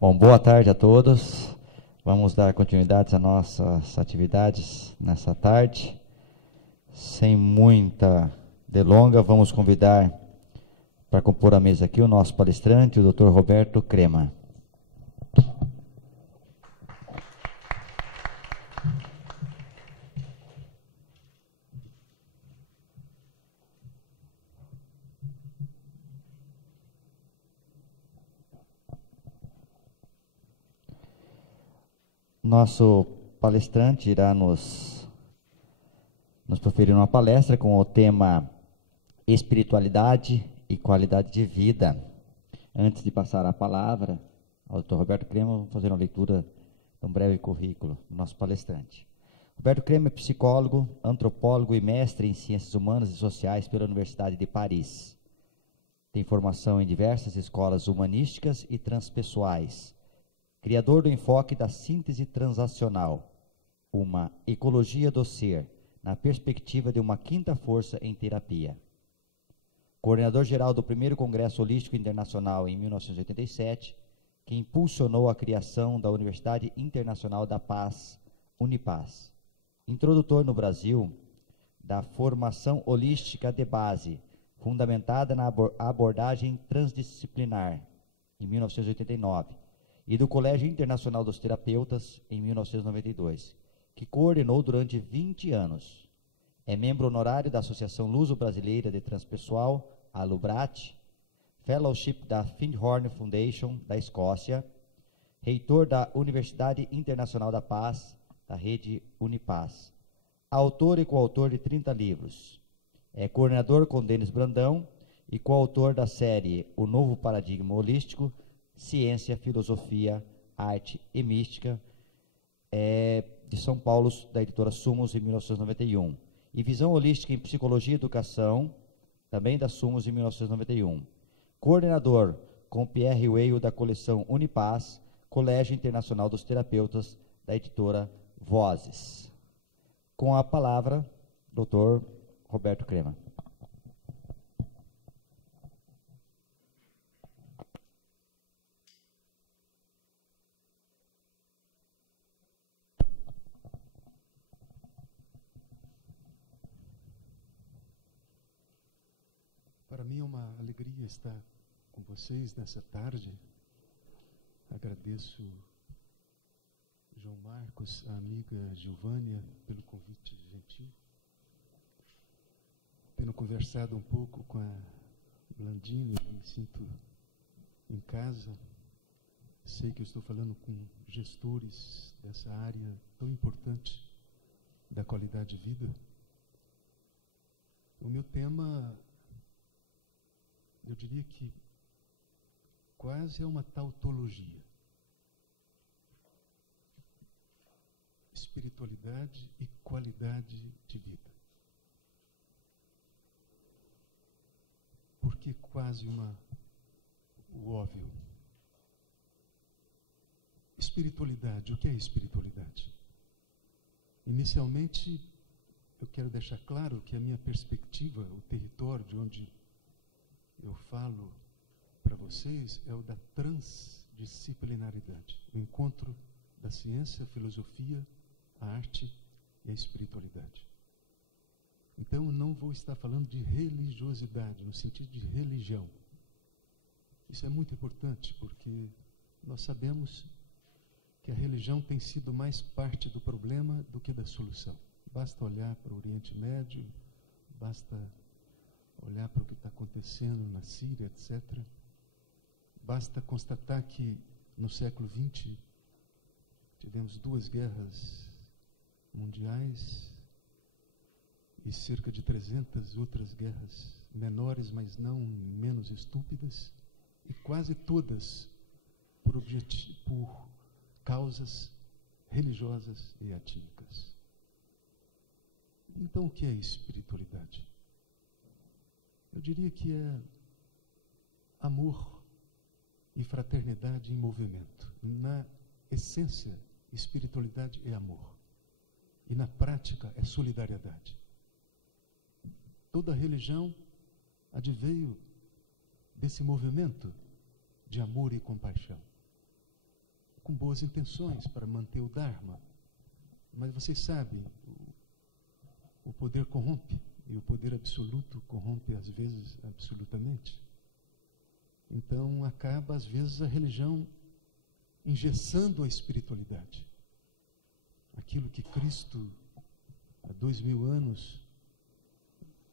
Bom, boa tarde a todos. Vamos dar continuidade às nossas atividades nessa tarde. Sem muita delonga, vamos convidar para compor a mesa aqui o nosso palestrante, o Dr. Roberto Crema. Nosso palestrante irá nos proferir uma palestra com o tema Espiritualidade e Qualidade de Vida. Antes de passar a palavra ao Dr. Roberto Crema, vamos fazer uma leitura de um breve currículo do nosso palestrante. Roberto Crema é psicólogo, antropólogo e mestre em Ciências Humanas e Sociais pela Universidade de Paris. Tem formação em diversas escolas humanísticas e transpessoais. Criador do enfoque da síntese transacional, uma ecologia do ser, na perspectiva de uma quinta força em terapia. Coordenador geral do primeiro Congresso Holístico Internacional em 1987, que impulsionou a criação da Universidade Internacional da Paz, Unipaz. Introdutor no Brasil da formação holística de base, fundamentada na abordagem transdisciplinar, em 1989, e do Colégio Internacional dos Terapeutas, em 1992, que coordenou durante 20 anos. É membro honorário da Associação Luso-Brasileira de Transpessoal, a Lubrat, Fellowship da Findhorn Foundation, da Escócia, reitor da Universidade Internacional da Paz, da rede Unipaz. Autor e coautor de 30 livros. É coordenador com Denis Brandão e coautor da série O Novo Paradigma Holístico, Ciência, Filosofia, Arte e Mística, de São Paulo, da editora Sumos, em 1991. E Visão Holística em Psicologia e Educação, também da Sumos, em 1991. Coordenador com Pierre Weil da coleção Unipaz, Colégio Internacional dos Terapeutas, da editora Vozes. Com a palavra, Dr. Roberto Crema. Para mim é uma alegria estar com vocês nessa tarde. Agradeço João Marcos, a amiga Gilvânia, pelo convite gentil. Tendo conversado um pouco com a Blandine, eu me sinto em casa. Sei que eu estou falando com gestores dessa área tão importante da qualidade de vida. O meu tema, eu diria que quase é uma tautologia. Espiritualidade e qualidade de vida. Por que quase o óbvio? Espiritualidade, o que é espiritualidade? Inicialmente, eu quero deixar claro que a minha perspectiva, o território de onde eu falo para vocês, é o da transdisciplinaridade, o encontro da ciência, a filosofia, a arte e a espiritualidade. Então, eu não vou estar falando de religiosidade, no sentido de religião. Isso é muito importante, porque nós sabemos que a religião tem sido mais parte do problema do que da solução. Basta olhar para o Oriente Médio, basta olhar para o que está acontecendo na Síria, etc. Basta constatar que no século XX tivemos 2 guerras mundiais e cerca de 300 outras guerras menores, mas não menos estúpidas, e quase todas por causas religiosas e atívicas. Então, o que é espiritualidade? Eu diria que é amor e fraternidade em movimento. Na essência, espiritualidade é amor. E na prática é solidariedade. Toda religião adveio desse movimento de amor e compaixão. com boas intenções para manter o Dharma. Mas vocês sabem, o poder corrompe, e o poder absoluto corrompe às vezes absolutamente. Então acaba às vezes a religião engessando a espiritualidade. Aquilo que Cristo, há 2000 anos,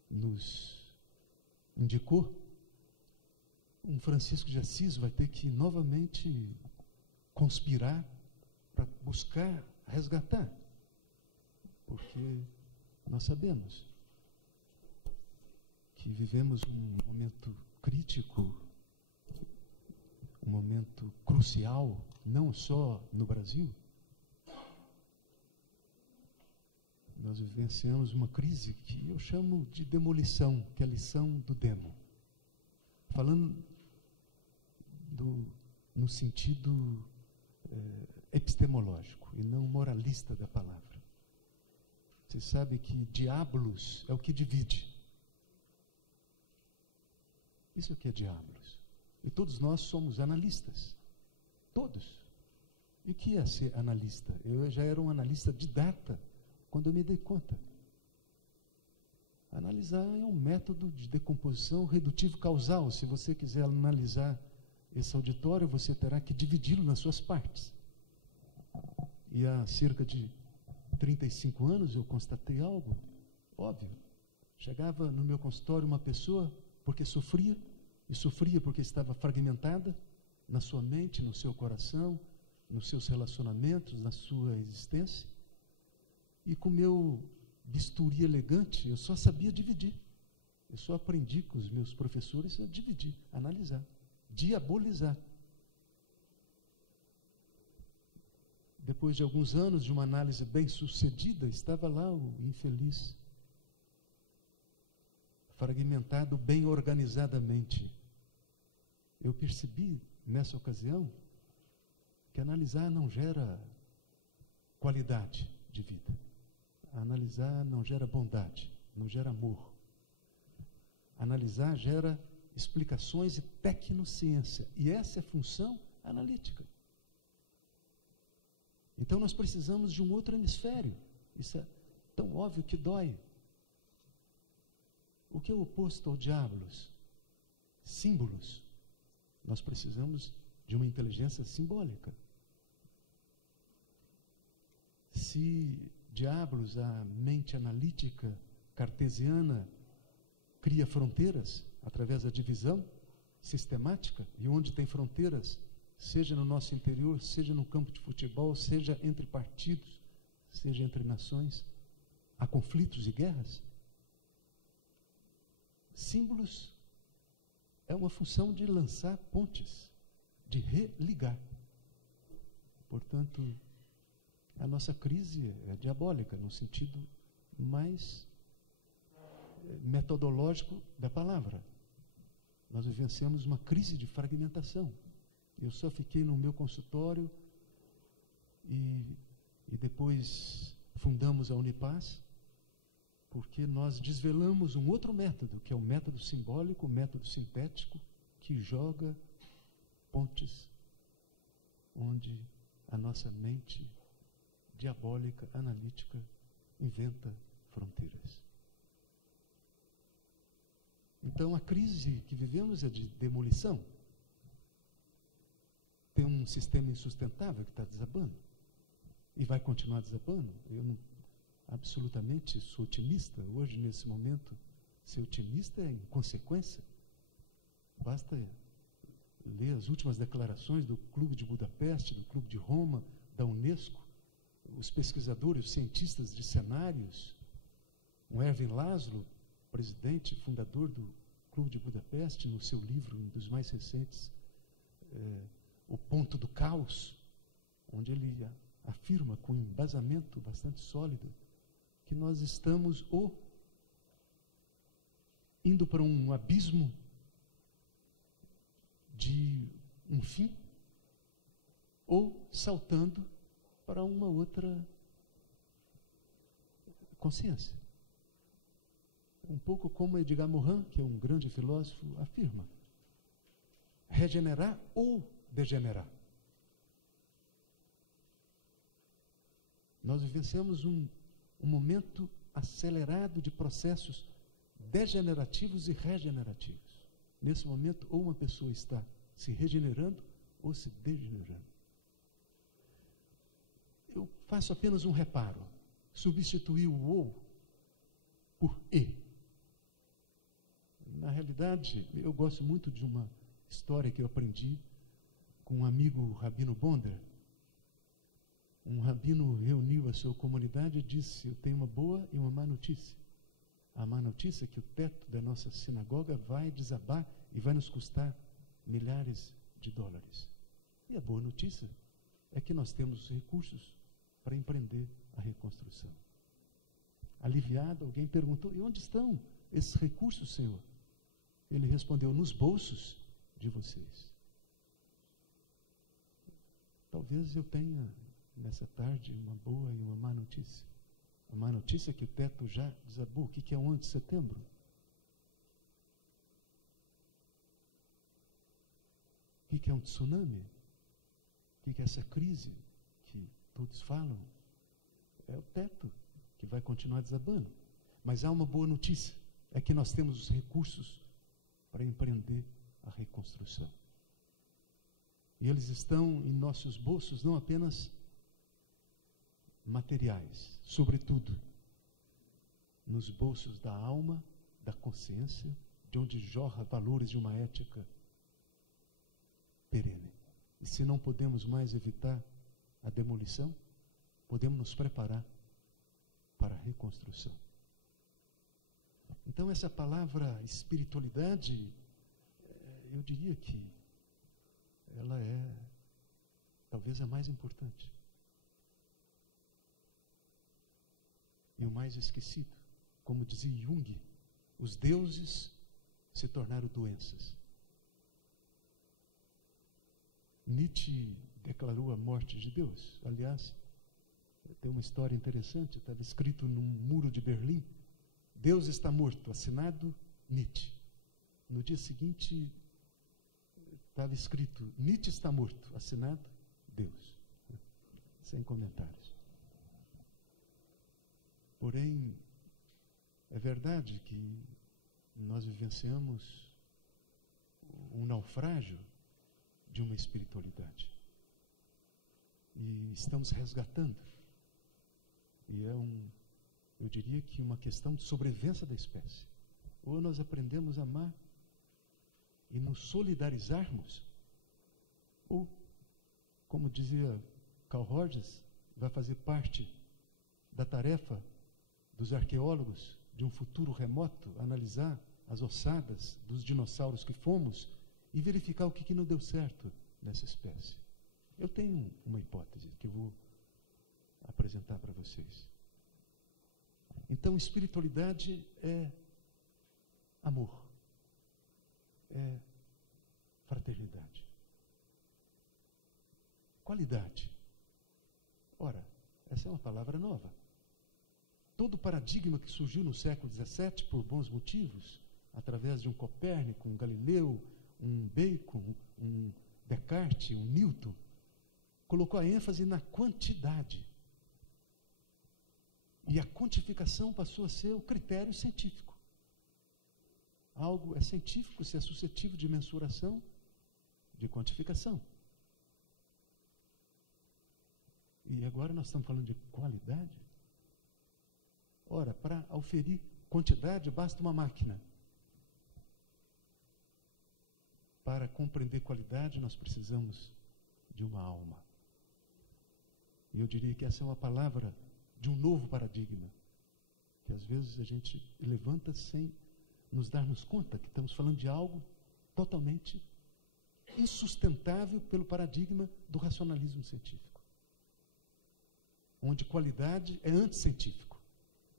nos indicou, um Francisco de Assis vai ter que novamente conspirar para buscar resgatar. Porque nós sabemos que vivemos um momento crítico, um momento crucial, não só no Brasil. Nós vivenciamos uma crise que eu chamo de demolição, que é a lição do demo. Falando no sentido epistemológico e não moralista da palavra. Você sabe que diabolos é o que divide. Isso aqui é diabolos. E todos nós somos analistas. Todos. E o que é ser analista? Eu já era um analista didata quando eu me dei conta. Analisar é um método de decomposição redutivo causal. Se você quiser analisar esse auditório, você terá que dividi-lo nas suas partes. E há cerca de 35 anos eu constatei algo óbvio. Chegava no meu consultório uma pessoa porque sofria, e sofria porque estava fragmentada na sua mente, no seu coração, nos seus relacionamentos, na sua existência. E com o meu bisturi elegante, eu só sabia dividir. Eu só aprendi com os meus professores a dividir, analisar, diabolizar. Depois de alguns anos de uma análise bem sucedida, estava lá o infeliz, fragmentado bem organizadamente. Eu percebi, nessa ocasião, que analisar não gera qualidade de vida. Analisar não gera bondade, não gera amor. Analisar gera explicações e tecnociência. E essa é a função analítica. Então nós precisamos de um outro hemisfério. Isso é tão óbvio que dói. O que é o oposto ao diabolos? Símbolos. Nós precisamos de uma inteligência simbólica. Se diabolos, a mente analítica cartesiana, cria fronteiras através da divisão sistemática, e onde tem fronteiras, seja no nosso interior, seja no campo de futebol, seja entre partidos, seja entre nações, há conflitos e guerras. Símbolos é uma função de lançar pontes, de religar. Portanto, a nossa crise é diabólica, no sentido mais metodológico da palavra. Nós vivenciamos uma crise de fragmentação. Eu só fiquei no meu consultório e depois fundamos a Unipaz, porque nós desvelamos um outro método, que é o método simbólico, o método sintético, que joga pontes onde a nossa mente diabólica, analítica, inventa fronteiras. Então a crise que vivemos é de demolição. Tem um sistema insustentável que está desabando e vai continuar desabando. Eu não, absolutamente sou otimista. Hoje, nesse momento, ser otimista é inconsequência. Basta ler as últimas declarações do Clube de Budapeste, do Clube de Roma, da Unesco, os pesquisadores, os cientistas de cenários, o Erwin Laszlo, presidente, fundador do Clube de Budapeste, no seu livro, um dos mais recentes, O Ponto do Caos, onde ele afirma com um embasamento bastante sólido que nós estamos ou indo para um abismo de um fim, ou saltando para uma outra consciência. Um pouco como Edgar Morin, que é um grande filósofo, afirma: regenerar ou degenerar. Nós vivenciamos um momento acelerado de processos degenerativos e regenerativos. Nesse momento, ou uma pessoa está se regenerando ou se degenerando. Eu faço apenas um reparo. Substituir o ou por e. Na realidade, eu gosto muito de uma história que eu aprendi com um amigo, Rabino Bonder. Um rabino reuniu a sua comunidade e disse: eu tenho uma boa e uma má notícia. A má notícia é que o teto da nossa sinagoga vai desabar e vai nos custar milhares de dólares. E a boa notícia é que nós temos os recursos para empreender a reconstrução. Aliviado, alguém perguntou: e onde estão esses recursos, Senhor? Ele respondeu: nos bolsos de vocês. Talvez eu tenha, nessa tarde, uma boa e uma má notícia. A má notícia é que o teto já desabou. O que é 11 de setembro? O que é um tsunami? O que é essa crise que todos falam? É o teto que vai continuar desabando. Mas há uma boa notícia, é que nós temos os recursos para empreender a reconstrução. E eles estão em nossos bolsos, não apenas materiais, sobretudo nos bolsos da alma, da consciência, de onde jorra valores de uma ética perene. E se não podemos mais evitar a demolição, podemos nos preparar para a reconstrução. Então, essa palavra espiritualidade, eu diria que ela é talvez a mais importante e o mais esquecido. Como dizia Jung, os deuses se tornaram doenças. Nietzsche declarou a morte de Deus. Aliás, tem uma história interessante, estava escrito num muro de Berlim: Deus está morto, assinado Nietzsche. No dia seguinte, estava escrito: Nietzsche está morto, assinado Deus. Sem comentários. Porém, é verdade que nós vivenciamos um naufrágio de uma espiritualidade. E estamos resgatando. E é eu diria que uma questão de sobrevivência da espécie. Ou nós aprendemos a amar e nos solidarizarmos, ou, como dizia Carl Rogers, vai fazer parte da tarefa dos arqueólogos de um futuro remoto, analisar as ossadas dos dinossauros que fomos e verificar o que não deu certo nessa espécie. Eu tenho uma hipótese que eu vou apresentar para vocês. Então, espiritualidade é amor, é fraternidade. Qualidade. Ora, essa é uma palavra nova. Todo paradigma que surgiu no século XVII, por bons motivos, através de um Copérnico, um Galileu, um Bacon, um Descartes, um Newton, colocou a ênfase na quantidade. E a quantificação passou a ser o critério científico. Algo é científico se é suscetível de mensuração, de quantificação. E agora nós estamos falando de qualidade. Ora, para auferir quantidade, basta uma máquina. Para compreender qualidade, nós precisamos de uma alma. E eu diria que essa é uma palavra de um novo paradigma, que às vezes a gente levanta sem nos darmos conta que estamos falando de algo totalmente insustentável pelo paradigma do racionalismo científico, onde qualidade é anticientífico.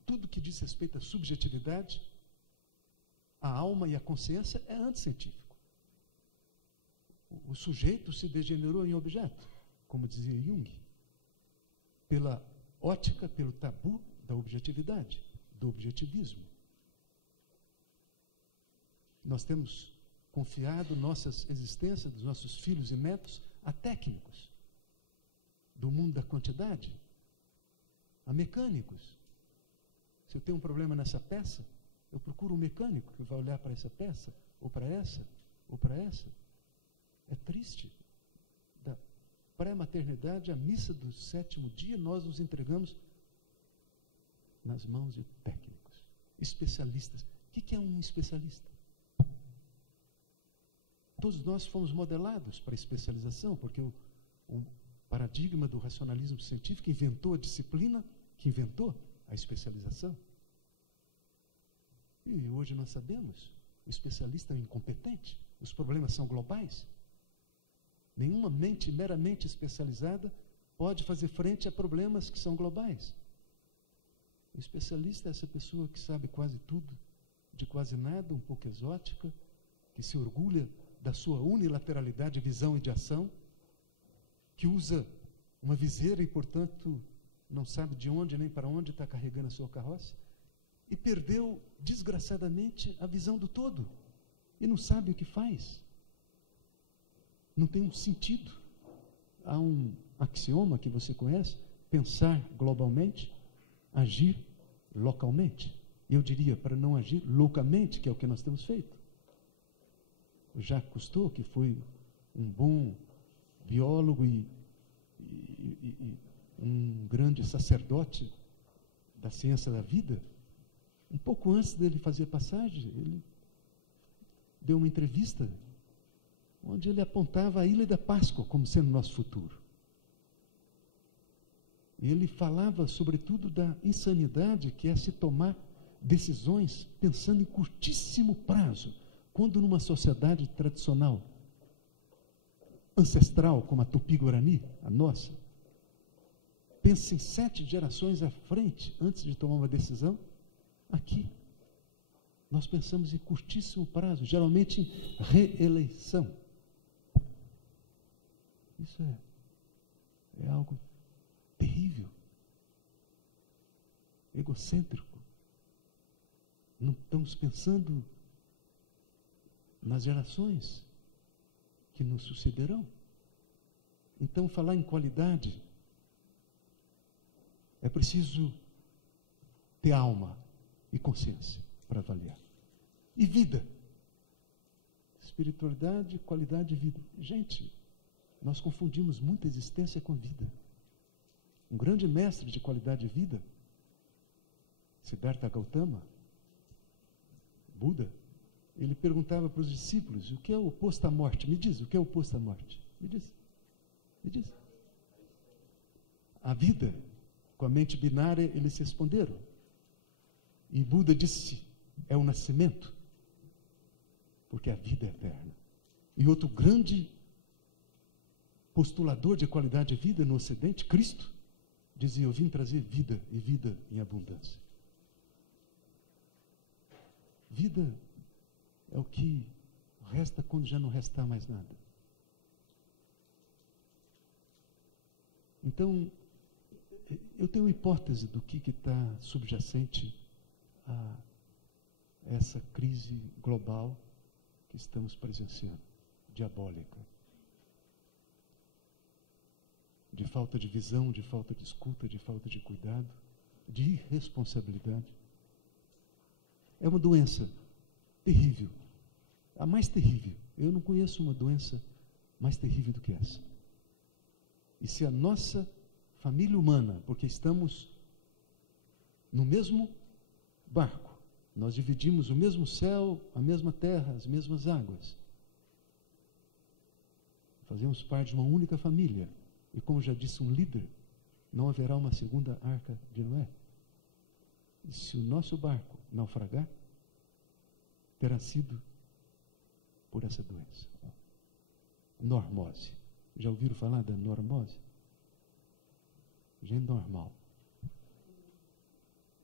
Tudo que diz respeito à subjetividade, a alma e a consciência é anticientífico. O sujeito se degenerou em objeto, como dizia Jung, pela ótica, pelo tabu da objetividade, do objetivismo. Nós temos confiado nossas existências, dos nossos filhos e netos, a técnicos do mundo da quantidade, a mecânicos. Se eu tenho um problema nessa peça, eu procuro um mecânico que vai olhar para essa peça, ou para essa, ou para essa. É triste. Da pré-maternidade à missa do 7º dia, nós nos entregamos nas mãos de técnicos, especialistas. O que é um especialista? Todos nós fomos modelados para a especialização, porque o paradigma do racionalismo científico inventou a disciplina que inventou a especialização. E hoje nós sabemos, o especialista é incompetente, os problemas são globais. Nenhuma mente meramente especializada pode fazer frente a problemas que são globais. O especialista é essa pessoa que sabe quase tudo, de quase nada, um pouco exótica, que se orgulha da sua unilateralidade de visão e de ação, que usa uma viseira e, portanto, não sabe de onde nem para onde está carregando a sua carroça, e perdeu, desgraçadamente, a visão do todo, e não sabe o que faz. Não tem um sentido. Há um axioma que você conhece: pensar globalmente, agir localmente. E eu diria, para não agir loucamente, que é o que nós temos feito. O Jacques Cousteau, que foi um bom biólogo e um grande sacerdote da ciência da vida, um pouco antes dele fazer passagem, ele deu uma entrevista onde ele apontava a Ilha da Páscoa como sendo nosso futuro. E ele falava, sobretudo, da insanidade que é se tomar decisões pensando em curtíssimo prazo, quando numa sociedade tradicional, ancestral, como a Tupi-Guarani, a nossa, pensa em 7 gerações à frente, antes de tomar uma decisão. Aqui, nós pensamos em curtíssimo prazo, geralmente em reeleição. Isso é algo terrível, egocêntrico. Não estamos pensando nas gerações que nos sucederão. Então, falar em qualidade, é preciso ter alma e consciência para avaliar. E vida. Espiritualidade, qualidade de vida. Gente, nós confundimos muita existência com vida. Um grande mestre de qualidade de vida, Siddhartha Gautama, Buda, ele perguntava para os discípulos: o que é o oposto à morte? Me diz, o que é o oposto à morte? Me diz. Me diz. A vida. Com a mente binária, eles responderam. E Buda disse: é o nascimento, porque a vida é eterna. E outro grande postulador de qualidade de vida no Ocidente, Cristo, dizia: eu vim trazer vida e vida em abundância. Vida é o que resta quando já não restar mais nada. Então, eu tenho uma hipótese do que está subjacente a essa crise global que estamos presenciando, diabólica. De falta de visão, de falta de escuta, de falta de cuidado, de irresponsabilidade. É uma doença terrível, a mais terrível. Eu não conheço uma doença mais terrível do que essa. E se a nossa família humana, porque estamos no mesmo barco, nós dividimos o mesmo céu, a mesma terra, as mesmas águas. Fazemos parte de uma única família. E como já disse um líder, não haverá uma segunda arca de Noé. E se o nosso barco naufragar, terá sido por essa doença. Normose. Já ouviram falar da normose? Gente normal.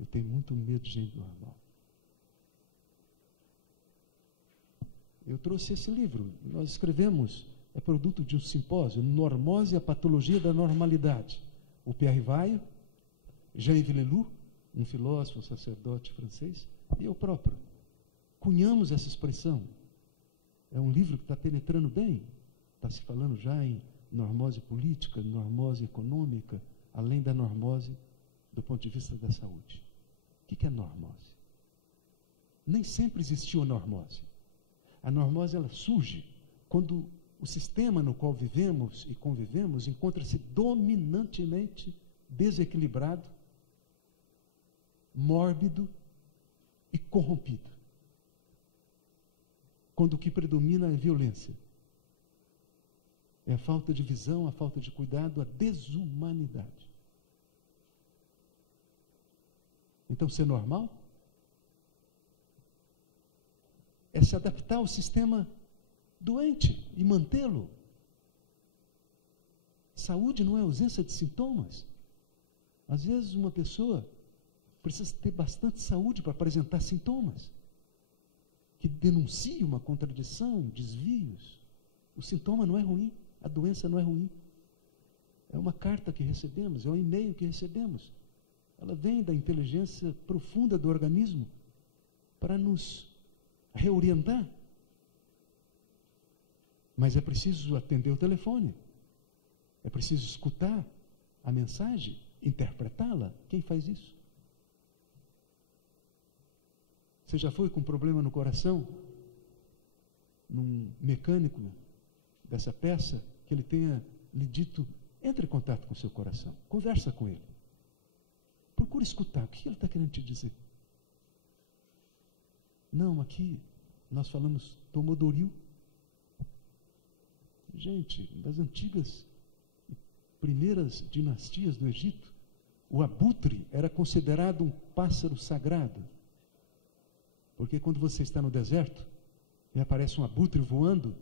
Eu tenho muito medo de gente normal. Eu trouxe esse livro. Nós escrevemos, é produto de um simpósio, Normose e a Patologia da Normalidade. O Pierre Vaillant, Jean-Yves Leloup, um filósofo, um sacerdote francês, e eu próprio. Cunhamos essa expressão. É um livro que está penetrando bem. Está se falando já em normose política, normose econômica, além da normose do ponto de vista da saúde. O que é normose? Nem sempre existiu a normose. A normose, ela surge quando o sistema no qual vivemos e convivemos encontra-se dominantemente desequilibrado, mórbido e corrompido. Quando o que predomina é a violência, é a falta de visão, a falta de cuidado, a desumanidade. Então, ser normal é se adaptar ao sistema doente e mantê-lo. Saúde não é ausência de sintomas. Às vezes uma pessoa precisa ter bastante saúde para apresentar sintomas que denunciam uma contradição, desvios. O sintoma não é ruim, a doença não é ruim. É uma carta que recebemos, é um e-mail que recebemos. Ela vem da inteligência profunda do organismo para nos reorientar. Mas é preciso atender o telefone. É preciso escutar a mensagem, interpretá-la. Quem faz isso? Você já foi com problema no coração? Num mecânico dessa peça, que ele tenha lhe dito, entre em contato com o seu coração, conversa com ele. Procura escutar, o que ele está querendo te dizer? Não, aqui nós falamos Tomodoril. Gente, das antigas e primeiras dinastias do Egito, o abutre era considerado um pássaro sagrado. Porque quando você está no deserto e aparece um abutre voando,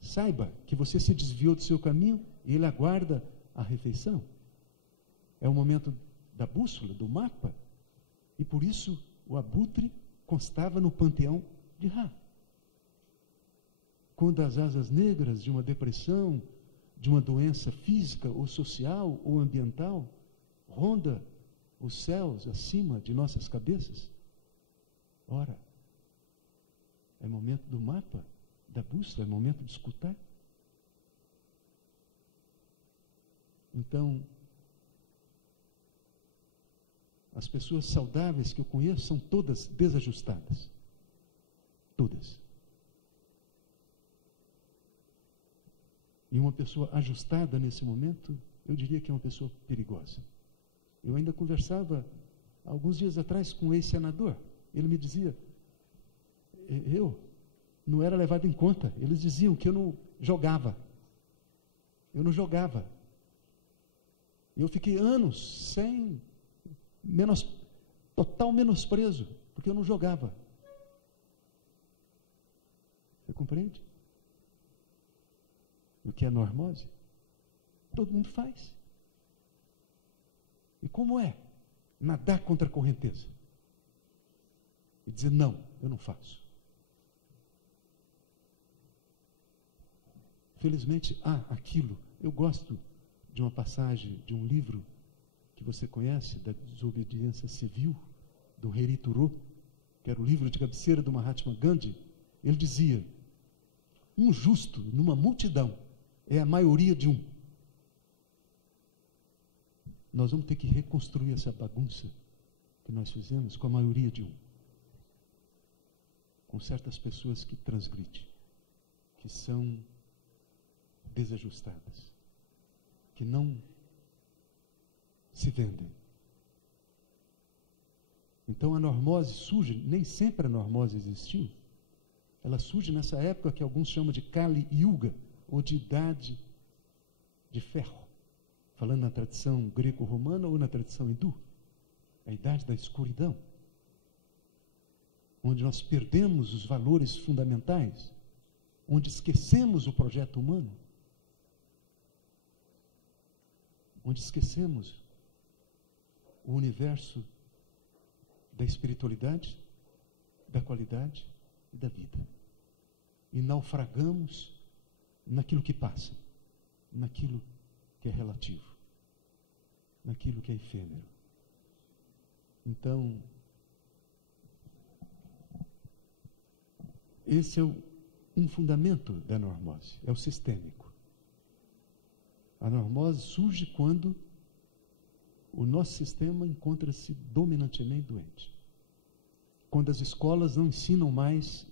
saiba que você se desviou do seu caminho e ele aguarda a refeição. É o momento da bússola, do mapa, e por isso o abutre constava no panteão de Ra. Quando as asas negras de uma depressão, de uma doença física ou social ou ambiental, ronda os céus acima de nossas cabeças, ora, é momento do mapa, da bússola, é momento de escutar. Então, as pessoas saudáveis que eu conheço são todas desajustadas. Todas. E uma pessoa ajustada nesse momento, eu diria que é uma pessoa perigosa. Eu ainda conversava alguns dias atrás com um ex-senador. Ele me dizia, eu não era levado em conta. Eles diziam que eu não jogava. Eu não jogava. Eu fiquei anos sem total menosprezo, porque eu não jogava. Você compreende? O que é normose? Todo mundo faz. E como é? Nadar contra a correnteza. E dizer, não, eu não faço. Felizmente, aquilo. Eu gosto de uma passagem de um livro que você conhece, da desobediência civil, do Heri Thoreau, que era o livro de cabeceira do Mahatma Gandhi. Ele dizia, um justo numa multidão é a maioria de um. Nós vamos ter que reconstruir essa bagunça que nós fizemos com a maioria de um. Com certas pessoas que transgridem, que são desajustadas, que não se vendem. Então a normose surge, nem sempre a normose existiu. Ela surge nessa época que alguns chamam de Kali Yuga, ou de idade de ferro, falando na tradição greco-romana ou na tradição hindu, a idade da escuridão, onde nós perdemos os valores fundamentais, onde esquecemos o projeto humano, onde esquecemos o universo da espiritualidade, da qualidade e da vida. E naufragamos naquilo que passa, naquilo que é relativo, naquilo que é efêmero. Então, esse é um fundamento da normose, é o sistêmico. A normose surge quando o nosso sistema encontra-se dominantemente doente. Quando as escolas não ensinam mais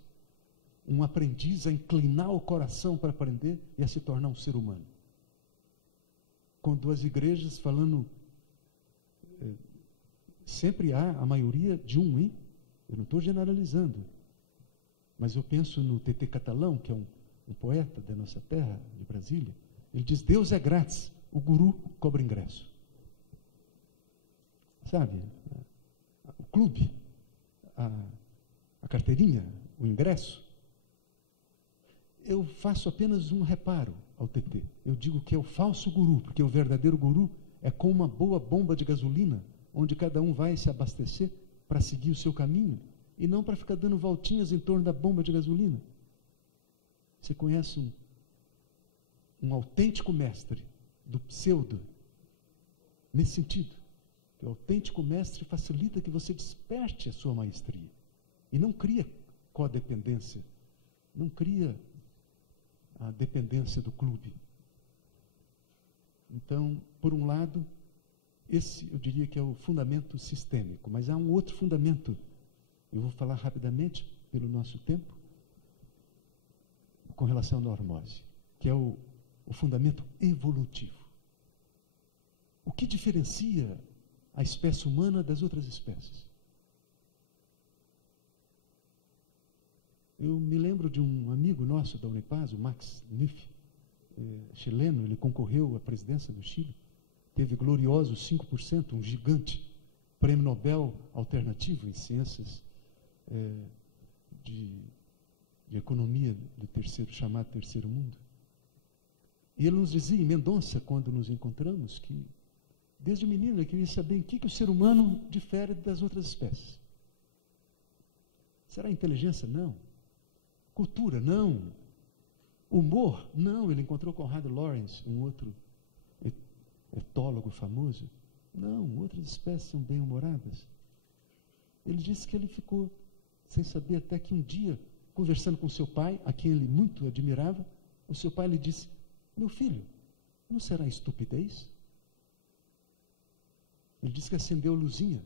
um aprendiz a inclinar o coração para aprender e a se tornar um ser humano. Quando as igrejas, falando, sempre há a maioria de um, hein? Eu não estou generalizando, mas eu penso no TT Catalão, que é um poeta da nossa terra, de Brasília. Ele diz: Deus é grátis, o guru cobra ingresso. Sabe? O clube, a carteirinha, o ingresso. Eu faço apenas um reparo ao TT. Eu digo que é o falso guru, porque o verdadeiro guru é com uma boa bomba de gasolina, onde cada um vai se abastecer para seguir o seu caminho, e não para ficar dando voltinhas em torno da bomba de gasolina. Você conhece um autêntico mestre do pseudo, nesse sentido. O autêntico mestre facilita que você desperte a sua maestria, e não cria codependência, não cria a dependência do clube. Então, por um lado, esse eu diria que é o fundamento sistêmico, mas há um outro fundamento, eu vou falar rapidamente pelo nosso tempo, com relação à normose, que é o fundamento evolutivo. O que diferencia a espécie humana das outras espécies? Eu me lembro de um amigo nosso da Unipaz, o Max Niff, chileno. Ele concorreu à presidência do Chile, teve gloriosos 5%, um gigante, prêmio Nobel alternativo em ciências de economia do chamado terceiro mundo. E ele nos dizia em Mendonça, quando nos encontramos, que desde menino ele queria saber em que o ser humano difere das outras espécies. Será inteligência? Não. Cultura? Não. Humor? Não. Ele encontrou Conrad Lorenz, um outro etólogo famoso. Não, outras espécies são bem-humoradas. Ele disse que ele ficou sem saber até que um dia, conversando com seu pai, a quem ele muito admirava, o seu pai lhe disse: meu filho, não será estupidez? Ele disse que acendeu a luzinha.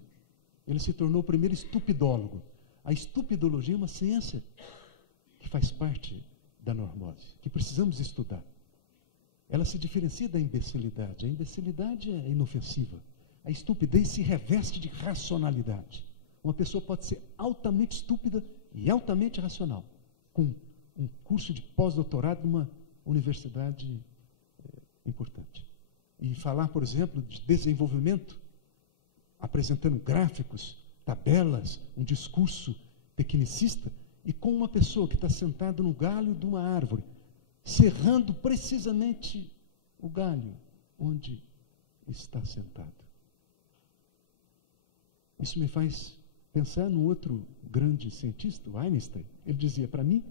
Ele se tornou o primeiro estupidólogo. A estupidologia é uma ciência que faz parte da normose, que precisamos estudar. Ela se diferencia da imbecilidade. A imbecilidade é inofensiva. A estupidez se reveste de racionalidade. Uma pessoa pode ser altamente estúpida e altamente racional, com um curso de pós-doutorado numa universidade importante. E falar, por exemplo, de desenvolvimento, apresentando gráficos, tabelas, um discurso tecnicista, e com uma pessoa que está sentada no galho de uma árvore, serrando precisamente o galho onde está sentado. Isso me faz pensar no outro grande cientista, o Einstein. Ele dizia: para mim,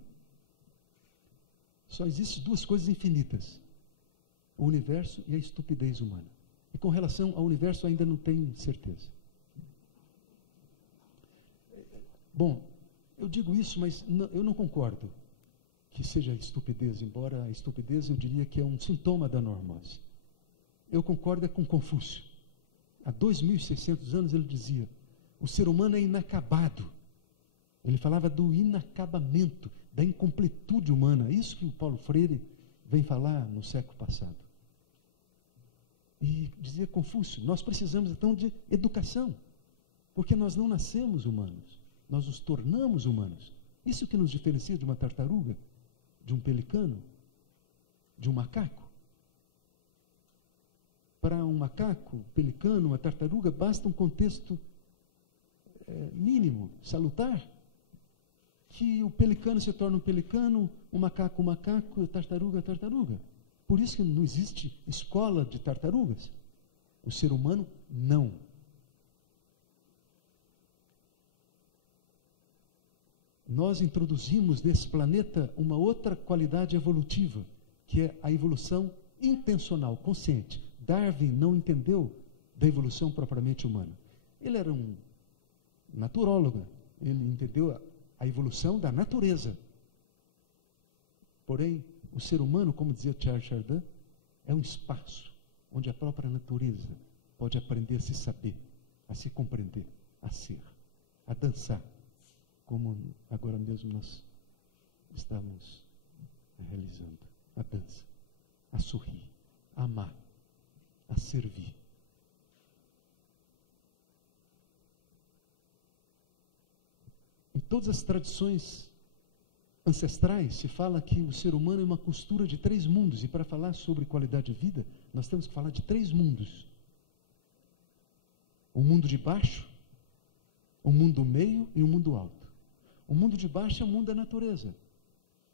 só existem duas coisas infinitas: o universo e a estupidez humana. E com relação ao universo ainda não tenho certeza. Bom, eu digo isso, mas eu não concordo que seja estupidez, embora a estupidez eu diria que é um sintoma da normose. Eu concordo com Confúcio. Há 2.600 anos ele dizia: o ser humano é inacabado. Ele falava do inacabamento, da incompletude humana. Isso que o Paulo Freire vem falar no século passado. E dizia Confúcio: nós precisamos então de educação, porque nós não nascemos humanos, nós nos tornamos humanos. Isso que nos diferencia de uma tartaruga, de um pelicano, de um macaco. Para um macaco, pelicano, uma tartaruga, basta um contexto mínimo, salutar, que o pelicano se torna um pelicano, o macaco, e a tartaruga. Por isso que não existe escola de tartarugas. O ser humano, não. Nós introduzimos nesse planeta uma outra qualidade evolutiva, que é a evolução intencional, consciente. Darwin não entendeu da evolução propriamente humana. Ele era um naturólogo, ele entendeu a evolução da natureza. Porém, o ser humano, como dizia Charles Chardin, é um espaço onde a própria natureza pode aprender a se saber, a se compreender, a ser, a dançar, como agora mesmo nós estamos realizando, a dança, a sorrir, a amar, a servir. Em todas as tradições ancestrais se fala que o ser humano é uma costura de 3 mundos, e para falar sobre qualidade de vida, nós temos que falar de 3 mundos. O mundo de baixo, o mundo do meio e o mundo alto. O mundo de baixo é o mundo da natureza.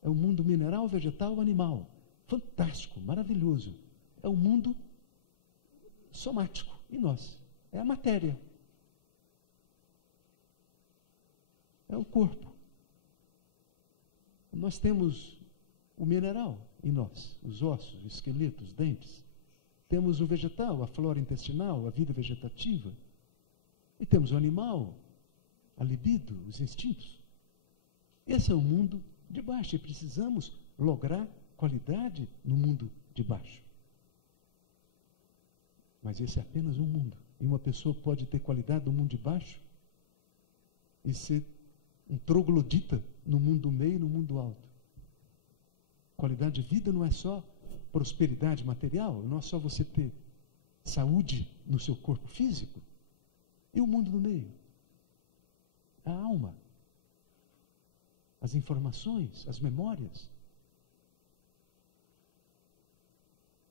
É o mundo mineral, vegetal, animal. Fantástico, maravilhoso. É o mundo somático. E nós? É a matéria. É o corpo. Nós temos o mineral em nós, os ossos, o esqueleto, os dentes. Temos o vegetal, a flora intestinal, a vida vegetativa. E temos o animal, a libido, os instintos. Esse é o mundo de baixo, e precisamos lograr qualidade no mundo de baixo. Mas esse é apenas um mundo. E uma pessoa pode ter qualidade no mundo de baixo e ser um troglodita no mundo do meio e no mundo alto. Qualidade de vida não é só prosperidade material, não é só você ter saúde no seu corpo físico. E o mundo do meio? A alma, as informações, as memórias.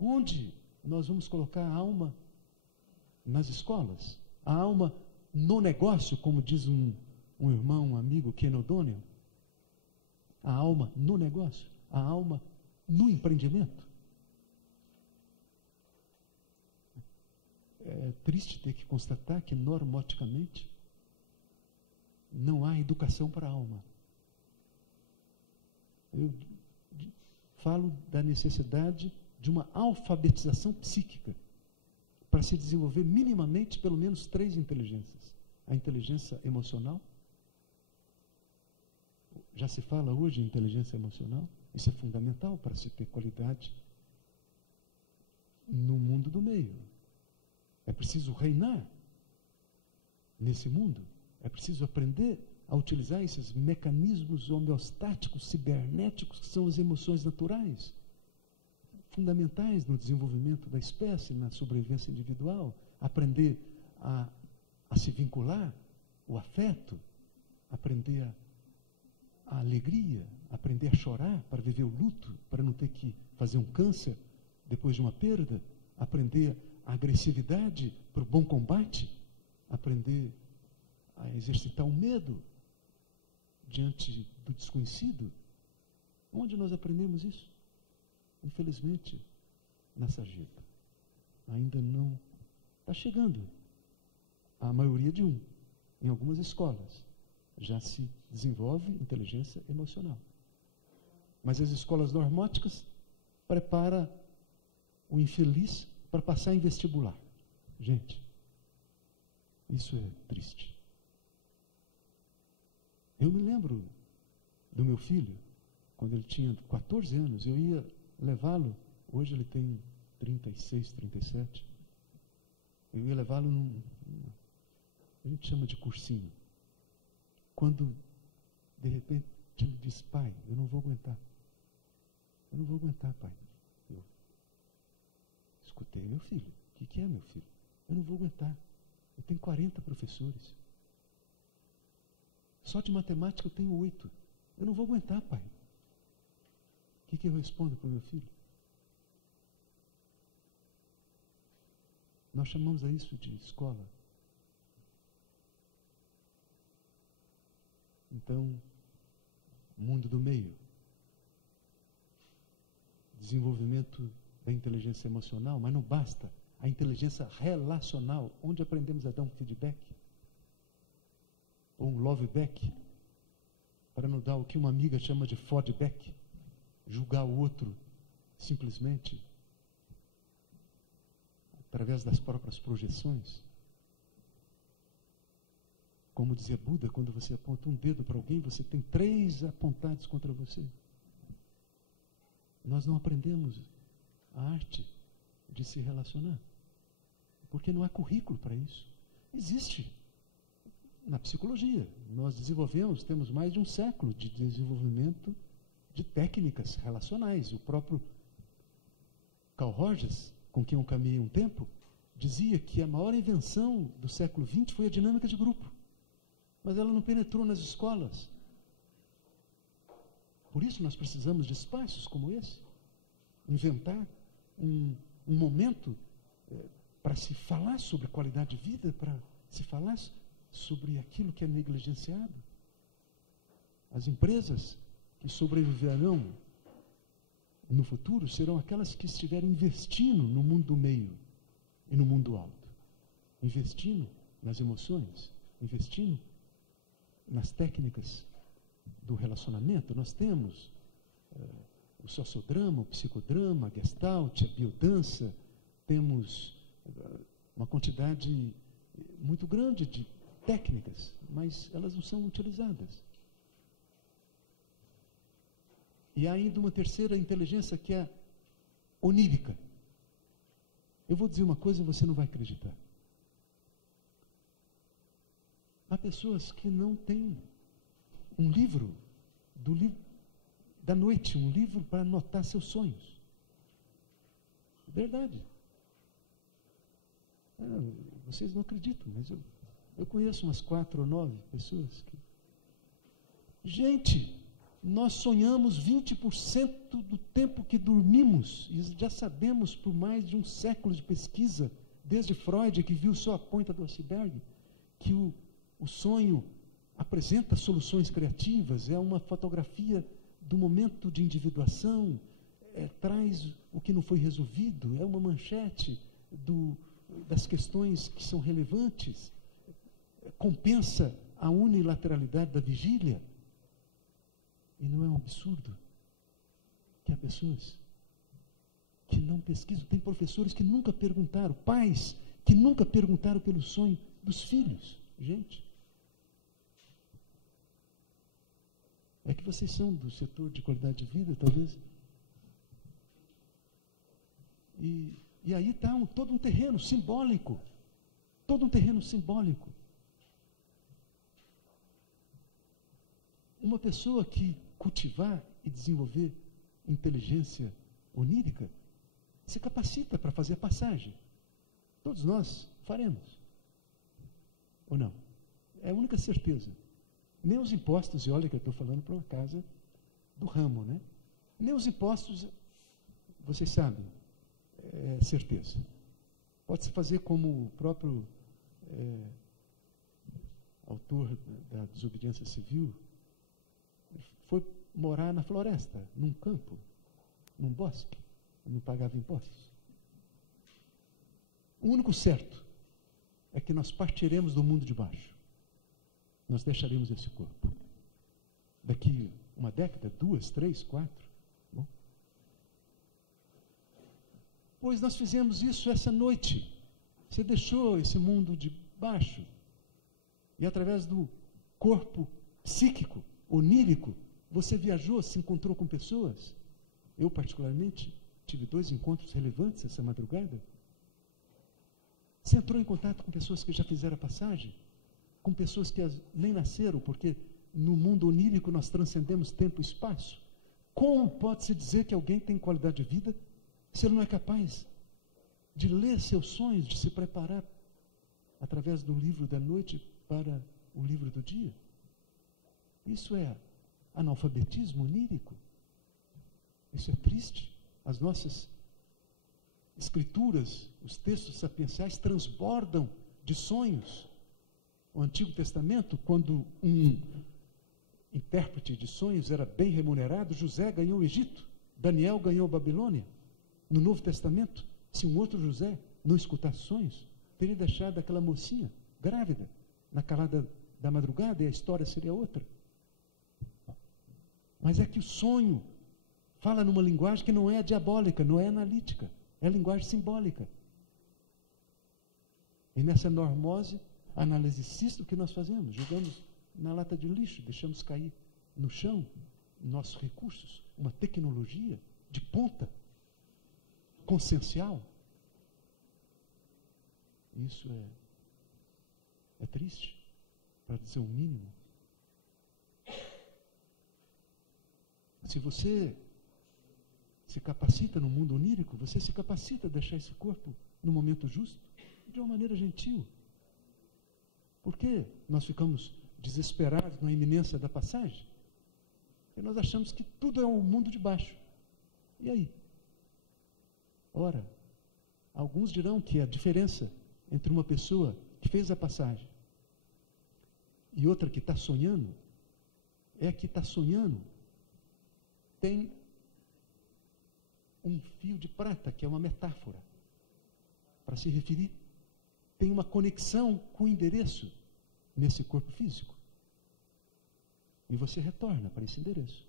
Onde nós vamos colocar a alma nas escolas? A alma no negócio, como diz um irmão, um amigo, Ken O'Donnell. A alma no negócio, a alma no empreendimento. É triste ter que constatar que normoticamente não há educação para a alma. Eu falo da necessidade de uma alfabetização psíquica para se desenvolver minimamente pelo menos 3 inteligências. A inteligência emocional. Já se fala hoje em inteligência emocional. Isso é fundamental para se ter qualidade no mundo do meio. É preciso reinar nesse mundo. É preciso aprender a utilizar esses mecanismos homeostáticos, cibernéticos, que são as emoções naturais, fundamentais no desenvolvimento da espécie, na sobrevivência individual. Aprender a se vincular, o afeto, aprender a alegria, aprender a chorar para viver o luto, para não ter que fazer um câncer depois de uma perda, aprender a agressividade para o bom combate, aprender a exercitar o medo diante do desconhecido. Onde nós aprendemos isso? Infelizmente, na sarjeta. Ainda não está chegando. A maioria de em algumas escolas, já se desenvolve inteligência emocional. Mas as escolas normóticas preparam o infeliz para passar em vestibular. Gente, isso é triste. Eu me lembro do meu filho, quando ele tinha 14 anos, eu ia levá-lo, hoje ele tem 36, 37, eu ia levá-lo a gente chama de cursinho. Quando, de repente, ele disse: pai, eu não vou aguentar. Eu não vou aguentar, pai. Eu escutei: meu filho, o que é, meu filho? Eu não vou aguentar. Eu tenho 40 professores. Só de matemática eu tenho 8. Eu não vou aguentar, pai. O que eu respondo para o meu filho? Nós chamamos a isso de escola. Então, mundo do meio. Desenvolvimento da inteligência emocional, mas não basta. A inteligência relacional, onde aprendemos a dar um feedback, ou um loveback, para não dar o que uma amiga chama de feedback, julgar o outro simplesmente através das próprias projeções. Como dizia Buda, quando você aponta um dedo para alguém, você tem 3 apontados contra você. Nós não aprendemos a arte de se relacionar. porque não há currículo para isso. Existe na psicologia. Nós temos mais de um século de desenvolvimento de técnicas relacionais. O próprio Carl Rogers, com quem eu caminhei um tempo, dizia que a maior invenção do século XX foi a dinâmica de grupo. Mas ela não penetrou nas escolas. Por isso nós precisamos de espaços como esse. Inventar um momento para se falar sobre qualidade de vida, para se falar sobre aquilo que é negligenciado. As empresas que sobreviverão no futuro serão aquelas que estiverem investindo no mundo do meio e no mundo alto. Investindo nas emoções, investindo nas técnicas do relacionamento. Nós temos o sociodrama, o psicodrama, a gestalt, a biodança, temos uma quantidade muito grande de técnicas, mas elas não são utilizadas. E há ainda uma terceira inteligência que é onírica. Eu vou dizer uma coisa e você não vai acreditar. Há pessoas que não têm um livro da noite, um livro para anotar seus sonhos. Verdade. Vocês não acreditam, mas eu conheço umas 4 ou 9 pessoas que... Gente, nós sonhamos 20% do tempo que dormimos, e já sabemos por mais de um século de pesquisa, desde Freud, que viu só a ponta do iceberg, que o sonho apresenta soluções criativas, é uma fotografia do momento de individuação, traz o que não foi resolvido, é uma manchete das questões que são relevantes, compensa a unilateralidade da vigília. E não é um absurdo que há pessoas que não pesquisam? Tem professores que nunca perguntaram, pais que nunca perguntaram pelo sonho dos filhos. Gente, é que vocês são do setor de qualidade de vida, talvez. E aí está todo um terreno simbólico. Todo um terreno simbólico. Uma pessoa que cultivar e desenvolver inteligência onírica se capacita para fazer a passagem. Todos nós faremos. Ou não? É a única certeza. Nem os impostos, e olha que eu estou falando para uma casa do ramo, né? Nem os impostos, vocês sabem, é certeza. Pode-se fazer como o próprio autor da desobediência civil foi morar na floresta, num campo, num bosque, não pagava impostos. O único certo é que nós partiremos do mundo de baixo. Nós deixaremos esse corpo. Daqui uma década, 2, 3, 4. Bom. Pois nós fizemos isso essa noite. Você deixou esse mundo de baixo e através do corpo psíquico, onírico, você viajou, se encontrou com pessoas. Eu, particularmente, tive 2 encontros relevantes essa madrugada. Você entrou em contato com pessoas que já fizeram a passagem, com pessoas que nem nasceram, porque no mundo onírico nós transcendemos tempo e espaço. Como pode-se dizer que alguém tem qualidade de vida se ele não é capaz de ler seus sonhos, de se preparar através do livro da noite para o livro do dia? Isso é analfabetismo onírico. Isso é triste. As nossas escrituras, os textos sapienciais transbordam de sonhos. O Antigo Testamento, quando um intérprete de sonhos era bem remunerado, José ganhou o Egito, Daniel ganhou a Babilônia. No Novo Testamento, se um outro José não escutasse sonhos, teria deixado aquela mocinha grávida na calada da madrugada e a história seria outra. Mas é que o sonho fala numa linguagem que não é diabólica, não é analítica, é linguagem simbólica. E nessa normose analisicista, o que nós fazemos? Jogamos na lata de lixo, deixamos cair no chão nossos recursos, uma tecnologia de ponta, consciencial. Isso é triste, para dizer o mínimo. Se você se capacita no mundo onírico, você se capacita a deixar esse corpo no momento justo, de uma maneira gentil. Por que nós ficamos desesperados na iminência da passagem? Porque nós achamos que tudo é o mundo de baixo. E aí? Ora, alguns dirão que a diferença entre uma pessoa que fez a passagem e outra que está sonhando, é que está sonhando tem um fio de prata, que é uma metáfora, para se referir, tem uma conexão com o endereço nesse corpo físico. E você retorna para esse endereço.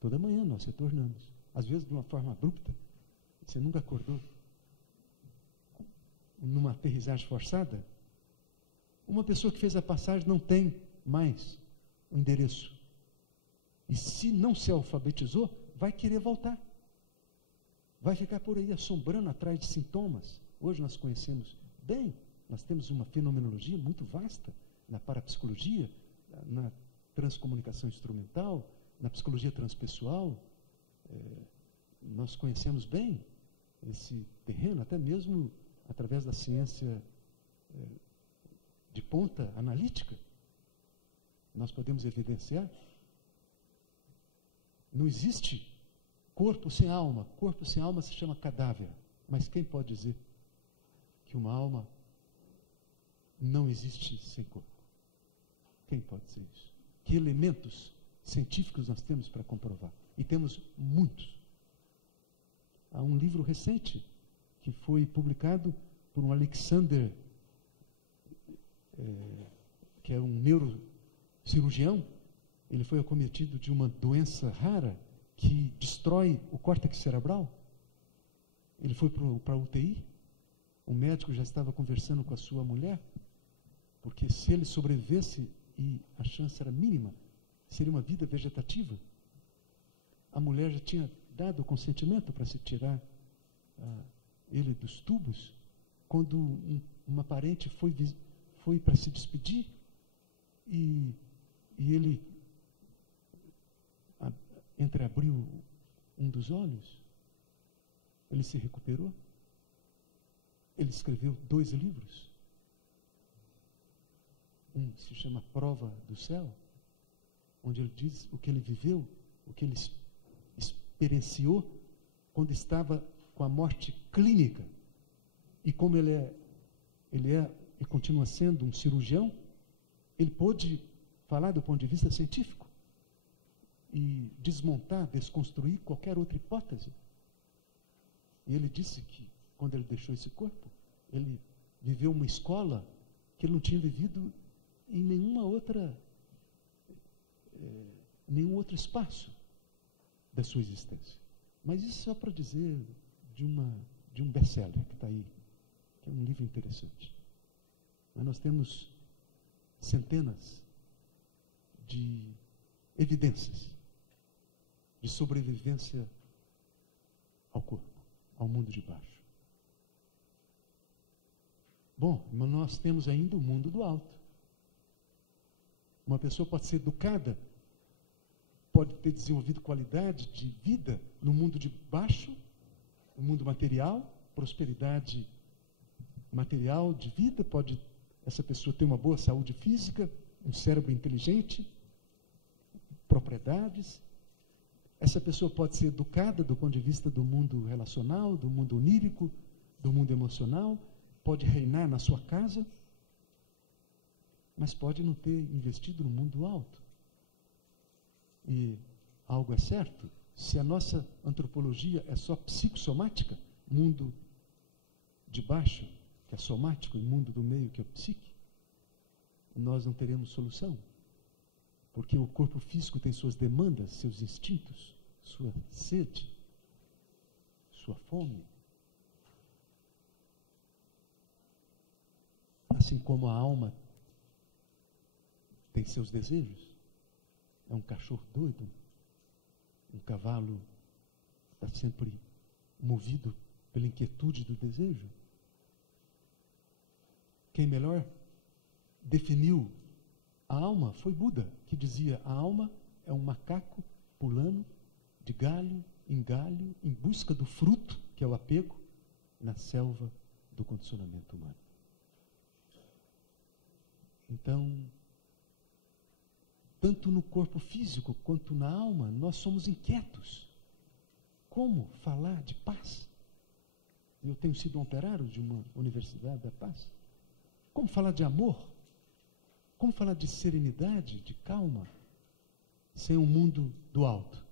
Toda manhã nós retornamos, às vezes de uma forma abrupta. Você nunca acordou numa aterrissagem forçada? Uma pessoa que fez a passagem não tem mais o endereço. E se não se alfabetizou, vai querer voltar. Vai ficar por aí assombrando atrás de sintomas. Hoje nós conhecemos bem, nós temos uma fenomenologia muito vasta na parapsicologia, na transcomunicação instrumental, na psicologia transpessoal. Nós conhecemos bem esse terreno, até mesmo através da ciência de ponta analítica. Nós podemos evidenciar. Não existe corpo sem alma. Corpo sem alma se chama cadáver. Mas quem pode dizer que uma alma não existe sem corpo? Quem pode dizer isso? Que elementos científicos nós temos para comprovar? E temos muitos. Há um livro recente que foi publicado por um Alexander, que é um neurocirurgião. Ele foi acometido de uma doença rara que destrói o córtex cerebral. Ele foi para a UTI. O médico já estava conversando com a sua mulher, porque se ele sobrevivesse, e a chance era mínima, seria uma vida vegetativa. A mulher já tinha dado o consentimento para se tirar ele dos tubos, quando uma parente foi para se despedir, e ele entreabriu um dos olhos. Ele se recuperou. Ele escreveu 2 livros. Um se chama Prova do Céu, onde ele diz o que ele viveu, o que ele experienciou quando estava com a morte clínica. E como ele continua sendo um cirurgião, ele pôde falar do ponto de vista científico e desmontar, desconstruir qualquer outra hipótese. E ele disse que, quando ele deixou esse corpo, ele viveu uma escola que ele não tinha vivido em nenhum outro espaço da sua existência. Mas isso só para dizer de um best-seller que está aí, que é um livro interessante. Mas nós temos centenas de evidências de sobrevivência ao corpo, ao mundo de baixo. Bom, mas nós temos ainda o mundo do alto. Uma pessoa pode ser educada, pode ter desenvolvido qualidade de vida no mundo de baixo, no mundo material, prosperidade material de vida, pode essa pessoa ter uma boa saúde física, um cérebro inteligente, propriedades. Essa pessoa pode ser educada do ponto de vista do mundo relacional, do mundo onírico, do mundo emocional, pode reinar na sua casa, mas pode não ter investido no mundo alto. E algo é certo, se a nossa antropologia é só psicossomática, mundo de baixo, que é somático, e mundo do meio, que é psique, nós não teremos solução. Porque o corpo físico tem suas demandas, seus instintos, sua sede, sua fome. Assim como a alma tem seus desejos. É um cachorro doido, um cavalo está sempre movido pela inquietude do desejo. Quem melhor definiu a alma foi Buda, que dizia: a alma é um macaco pulando de galho em busca do fruto, que é o apego, na selva do condicionamento humano. Então, tanto no corpo físico quanto na alma, nós somos inquietos. Como falar de paz? Eu tenho sido um operário de uma universidade da paz. Como falar de amor? Como falar de serenidade, de calma, sem o mundo do alto,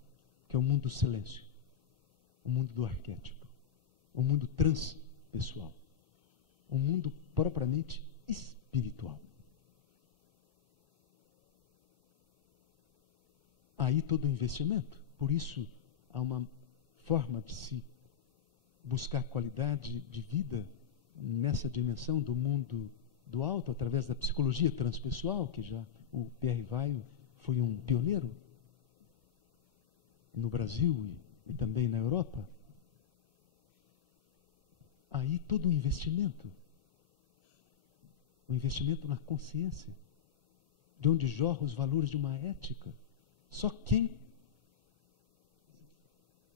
que é o mundo do silêncio, o mundo do arquétipo, o mundo transpessoal, o mundo propriamente espiritual. Aí todo o investimento. Por isso, há uma forma de se buscar qualidade de vida nessa dimensão do mundo do alto, através da psicologia transpessoal, que já o Pierre Weil foi um pioneiro no Brasil e também na Europa. Aí todo o investimento na consciência, de onde jorram os valores de uma ética. Só quem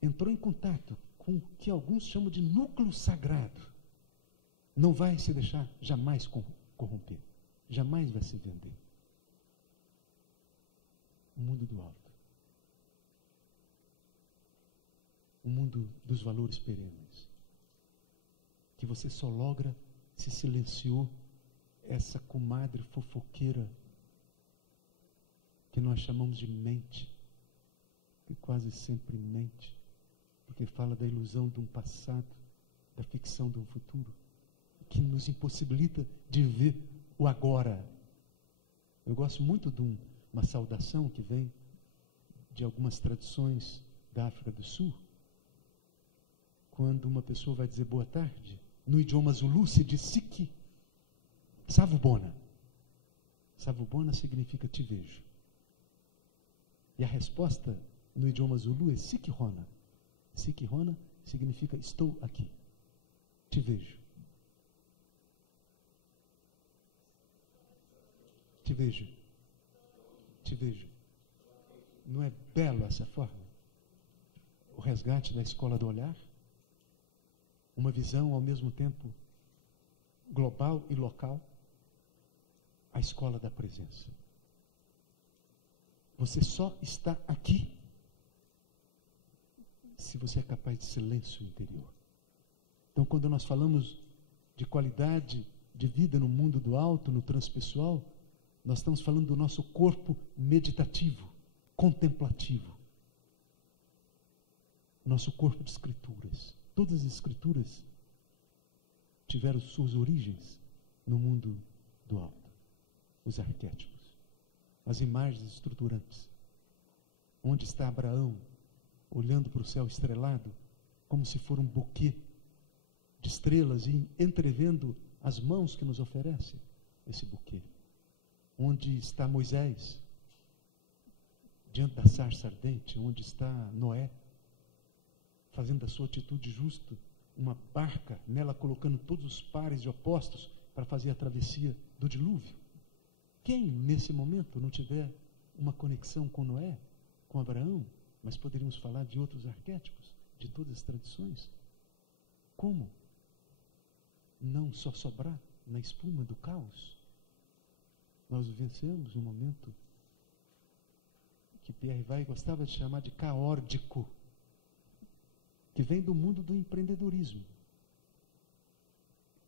entrou em contato com o que alguns chamam de núcleo sagrado não vai se deixar jamais corromper, jamais vai se vender. O mundo do alto, o mundo dos valores perenes, que você só logra se silenciou essa comadre fofoqueira que nós chamamos de mente, que quase sempre mente, porque fala da ilusão de um passado, da ficção de um futuro, que nos impossibilita de ver o agora. Eu gosto muito de uma saudação que vem de algumas tradições da África do Sul, quando uma pessoa vai dizer boa tarde, no idioma Zulu se diz Siki Savubona. Savubona significa te vejo. E a resposta no idioma Zulu é Sikirona. Sikirona significa estou aqui, te vejo. Te vejo. Te vejo. Não é belo essa forma? O resgate da escola do olhar? Uma visão ao mesmo tempo global e local? A escola da presença. Você só está aqui se você é capaz de silêncio interior. Então, quando nós falamos de qualidade de vida no mundo do alto, no transpessoal, nós estamos falando do nosso corpo meditativo, contemplativo. Nosso corpo de escrituras. Todas as escrituras tiveram suas origens no mundo do alto. Os arquétipos, as imagens estruturantes. Onde está Abraão, olhando para o céu estrelado, como se for um buquê de estrelas e entrevendo as mãos que nos oferece esse buquê. Onde está Moisés, diante da sarça ardente, onde está Noé, fazendo da sua atitude justa uma barca, nela colocando todos os pares de opostos para fazer a travessia do dilúvio. Quem, nesse momento, não tiver uma conexão com Noé, com Abraão, mas poderíamos falar de outros arquétipos, de todas as tradições? Como não só sobrar na espuma do caos? Nós vivenciamos um momento que Pierre Weil gostava de chamar de caórdico, que vem do mundo do empreendedorismo.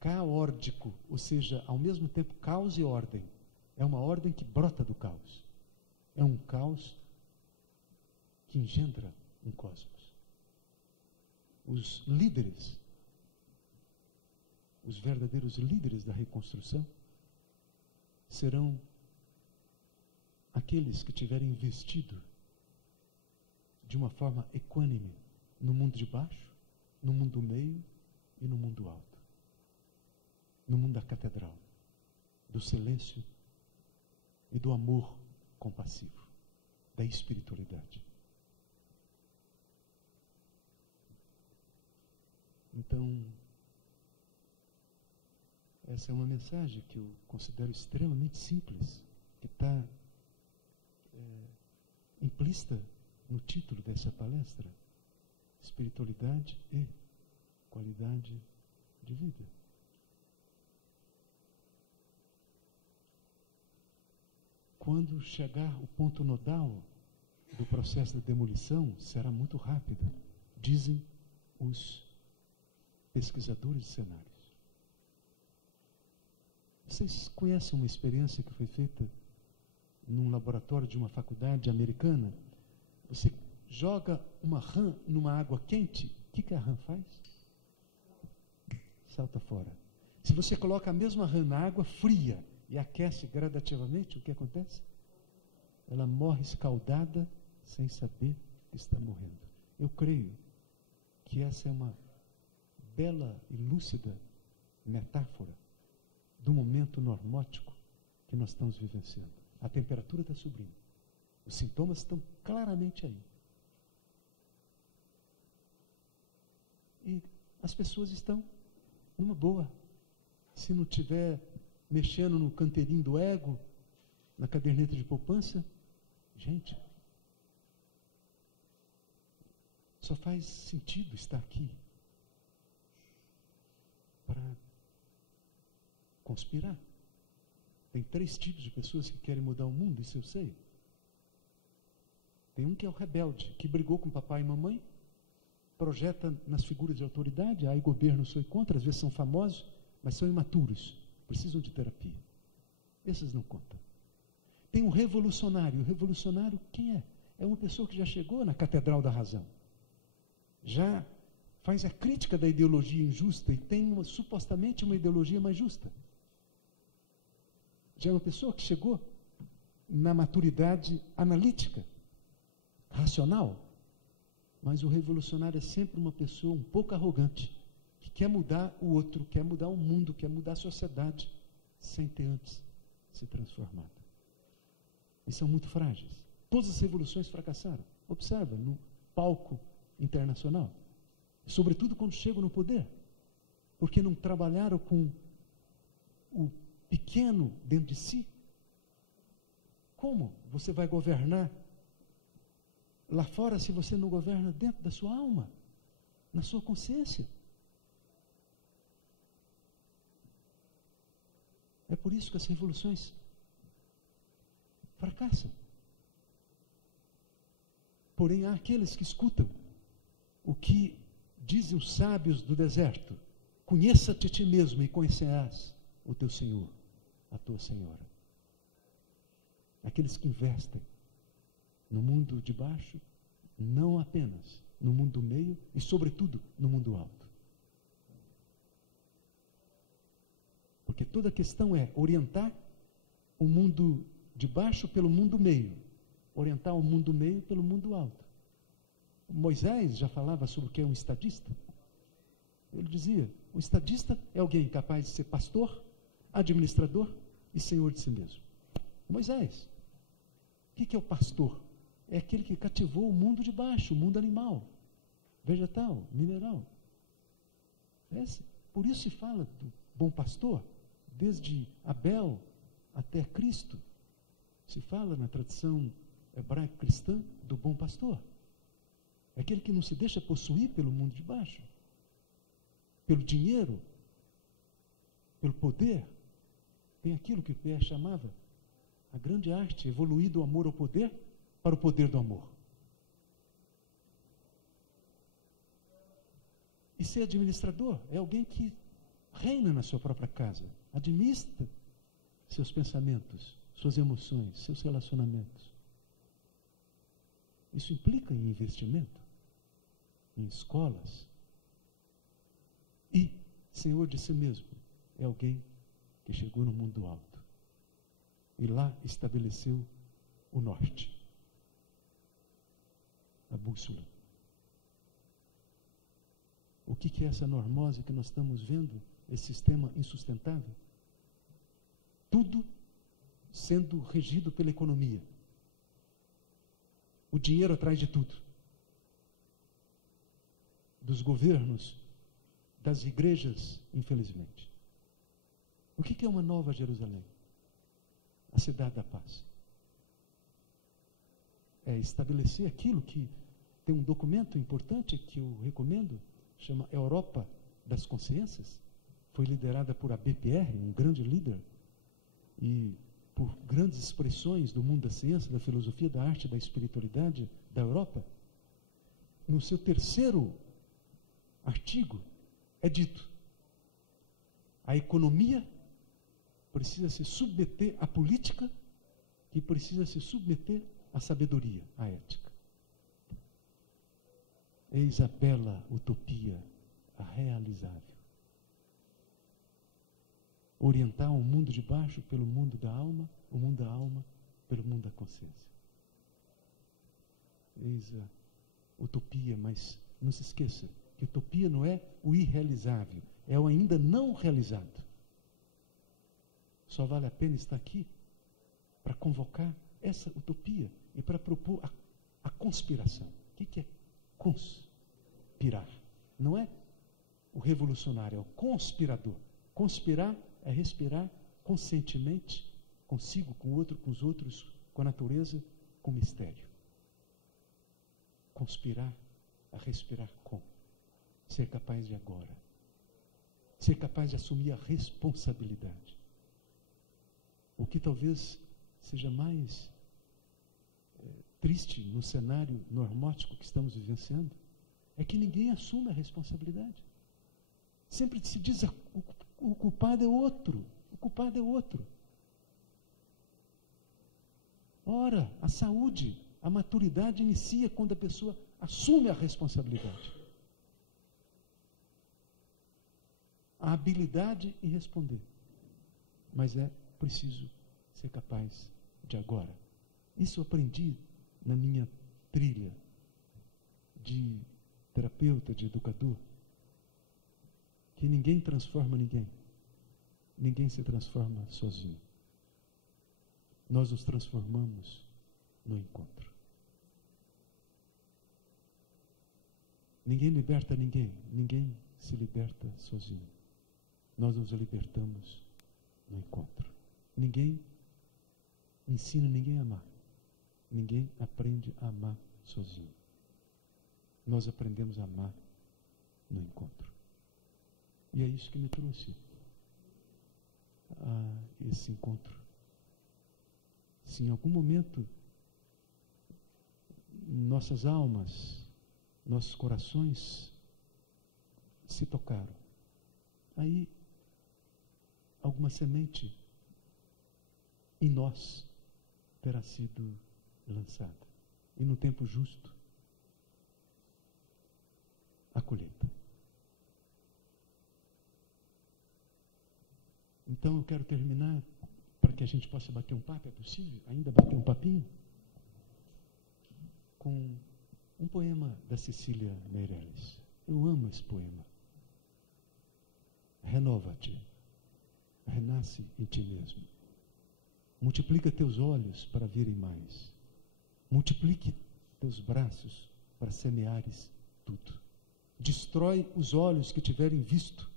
Caórdico, ou seja, ao mesmo tempo caos e ordem. É uma ordem que brota do caos. É um caos que engendra um cosmos. Os líderes, os verdadeiros líderes da reconstrução, serão aqueles que tiverem investido de uma forma equânime no mundo de baixo, no mundo do meio e no mundo alto. No mundo da catedral, do silêncio e do amor compassivo, da espiritualidade. Então, Essa é uma mensagem que eu considero extremamente simples, que está implícita no título dessa palestra: espiritualidade e qualidade de vida. Quando chegar o ponto nodal do processo de demolição, será muito rápido, dizem os pesquisadores de cenários. Vocês conhecem uma experiência que foi feita num laboratório de uma faculdade americana? Você joga uma rã numa água quente, o que a rã faz? Salta fora. Se você coloca a mesma rã na água fria e aquece gradativamente, o que acontece? Ela morre escaldada sem saber que está morrendo. Eu creio que essa é uma bela e lúcida metáfora do momento normótico que nós estamos vivenciando. A temperatura está subindo. Os sintomas estão claramente aí. E as pessoas estão numa boa. Se não tiver mexendo no canteirinho do ego, na caderneta de poupança, gente, só faz sentido estar aqui para conspirar. Tem 3 tipos de pessoas que querem mudar o mundo, isso eu sei. Tem um que é o rebelde, que brigou com papai e mamãe, projeta nas figuras de autoridade, aí governo sou contra, às vezes são famosos, mas são imaturos, precisam de terapia. Esses não contam. Tem um revolucionário. O revolucionário, quem é? É uma pessoa que já chegou na Catedral da Razão. Já faz a crítica da ideologia injusta e tem supostamente uma ideologia mais justa. Já é uma pessoa que chegou na maturidade analítica, racional. Mas o revolucionário é sempre uma pessoa um pouco arrogante, que quer mudar o outro, quer mudar o mundo, quer mudar a sociedade, sem ter antes se transformado. E são muito frágeis. Todas as revoluções fracassaram. Observa, no palco internacional. Sobretudo quando chegam no poder. Porque não trabalharam com o pequeno dentro de si. Como você vai governar lá fora se você não governa dentro da sua alma, na sua consciência? É por isso que as revoluções fracassam. Porém, há aqueles que escutam o que dizem os sábios do deserto: conheça-te a ti mesmo e conhecerás o teu Senhor, a tua Senhora. Aqueles que investem no mundo de baixo, não apenas no mundo do meio e, sobretudo, no mundo alto. Porque toda a questão é orientar o mundo de baixo pelo mundo meio, orientar o mundo meio pelo mundo alto. Moisés já falava sobre o que é um estadista. Ele dizia: o estadista é alguém capaz de ser pastor, administrador e senhor de si mesmo. Moisés. O que é o pastor? É aquele que cativou o mundo de baixo, o mundo animal, vegetal, mineral. Por isso se fala do bom pastor, desde Abel até Cristo. Se fala na tradição hebraico-cristã do bom pastor. É aquele que não se deixa possuir pelo mundo de baixo, pelo dinheiro, pelo poder. Tem aquilo que o Pierre chamava a grande arte, evoluir do amor ao poder para o poder do amor. E ser administrador é alguém que reina na sua própria casa, administra seus pensamentos, suas emoções, seus relacionamentos. Isso implica em investimento, em escolas. E senhor de si mesmo é alguém que chegou no mundo alto e lá estabeleceu o norte, a bússola. O que é essa normose que nós estamos vendo, esse sistema insustentável? Tudo sendo regido pela economia. O dinheiro atrás de tudo. Dos governos, das igrejas, infelizmente. O que é uma nova Jerusalém? A cidade da paz. É estabelecer aquilo que tem um documento importante que eu recomendo, chama Europa das Consciências, foi liderada por ABPR, um grande líder, e por grandes expressões do mundo da ciência, da filosofia, da arte, da espiritualidade da Europa. No seu terceiro artigo é dito: a economia precisa se submeter à política, que precisa se submeter à sabedoria, à ética. Eis a bela utopia, a realizável. Orientar o mundo de baixo pelo mundo da alma, o mundo da alma pelo mundo da consciência. Eis a utopia, mas não se esqueça que utopia não é o irrealizável, é o ainda não realizado. Só vale a pena estar aqui para convocar essa utopia e para propor a conspiração. O que é conspirar? Não é o revolucionário, é o conspirador. Conspirar é respirar conscientemente, consigo, com o outro, com os outros, com a natureza, com o mistério. Conspirar é respirar com. Ser capaz de agora. Ser capaz de assumir a responsabilidade. O que talvez seja mais triste no cenário normótico que estamos vivenciando é que ninguém assume a responsabilidade. Sempre se diz o culpado é outro, o culpado é outro. Ora, a saúde, a maturidade inicia quando a pessoa assume a responsabilidade. A habilidade em responder. Mas é preciso ser capaz de agora. Isso eu aprendi na minha trilha de terapeuta, de educador, que ninguém transforma ninguém. Ninguém se transforma sozinho. Nós nos transformamos no encontro. Ninguém liberta ninguém. Ninguém se liberta sozinho. Nós nos libertamos no encontro. Ninguém ensina ninguém a amar. Ninguém aprende a amar sozinho. Nós aprendemos a amar no encontro. E é isso que me trouxe a esse encontro. Se em algum momento nossas almas, nossos corações se tocaram, aí alguma semente em nós terá sido lançada. E no tempo justo, a colheita. Então eu quero terminar, para que a gente possa bater um papo, é possível ainda bater um papinho? Com um poema da Cecília Meirelles. Eu amo esse poema. Renova-te, renasce em ti mesmo. Multiplica teus olhos para verem mais. Multiplique teus braços para semeares tudo. Destrói os olhos que tiverem visto.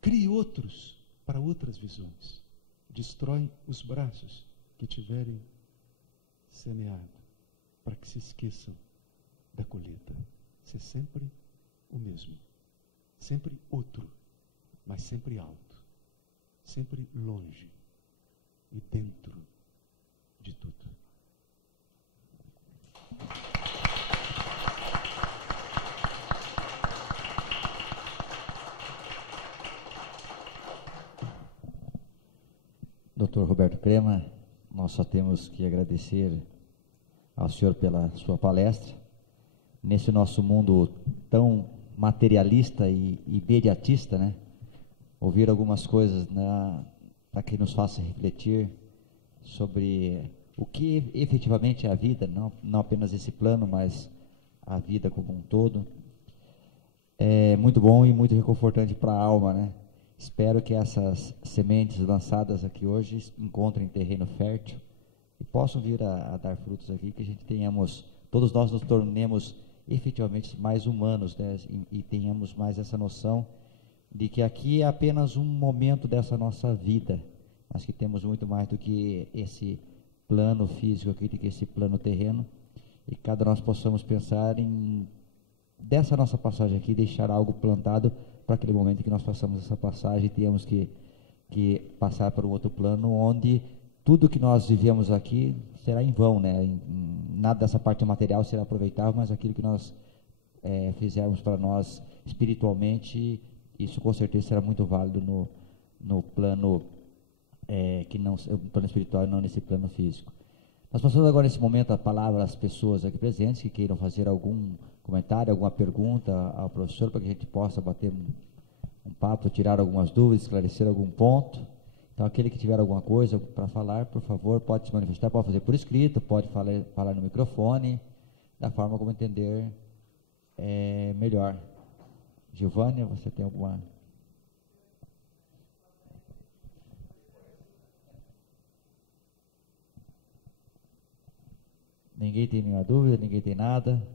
Crie outros para outras visões. Destrói os braços que tiverem semeado, para que se esqueçam da colheita. Ser sempre o mesmo. Sempre outro, mas sempre alto. Sempre longe e dentro de tudo. Dr. Roberto Crema, nós só temos que agradecer ao senhor pela sua palestra. Nesse nosso mundo tão materialista e imediatista, né? Ouvir algumas coisas, né, para que nos faça refletir sobre o que efetivamente é a vida, não apenas esse plano, mas a vida como um todo. É muito bom e muito reconfortante para a alma, né? Espero que essas sementes lançadas aqui hoje encontrem terreno fértil e possam vir a dar frutos aqui, que a gente tenhamos, todos nós nos tornemos efetivamente mais humanos, né? E tenhamos mais essa noção de que aqui é apenas um momento dessa nossa vida, mas que temos muito mais do que esse plano físico aqui, do que esse plano terreno, e cada nós possamos pensar em, dessa nossa passagem aqui, deixar algo plantado para aquele momento que nós passamos essa passagem e tenhamos que passar para um outro plano, onde tudo que nós vivemos aqui será em vão, né? Nada dessa parte material será aproveitável, mas aquilo que nós fizermos para nós espiritualmente, isso com certeza será muito válido no plano que não, no plano espiritual e não nesse plano físico. Nós passamos agora nesse momento a palavra às pessoas aqui presentes que queiram fazer algum comentário, alguma pergunta ao professor, para que a gente possa bater um papo, tirar algumas dúvidas, esclarecer algum ponto. Então, aquele que tiver alguma coisa para falar, por favor, pode se manifestar, pode fazer por escrito, pode falar no microfone, da forma como entender melhor. Giovânia, você tem alguma... Ninguém tem nenhuma dúvida, ninguém tem nada.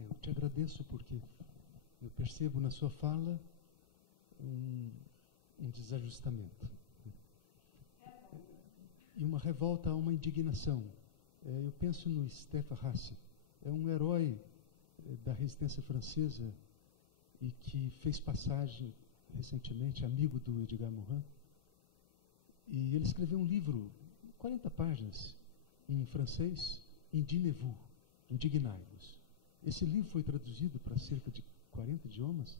Eu te agradeço porque eu percebo na sua fala um desajustamento e uma revolta, uma indignação. Eu penso no Stefan Hasse, é um herói da resistência francesa e que fez passagem recentemente, amigo do Edgar Morin, e ele escreveu um livro, 40 páginas, em francês, Indignez-vous, indignai-vos. Esse livro foi traduzido para cerca de 40 idiomas,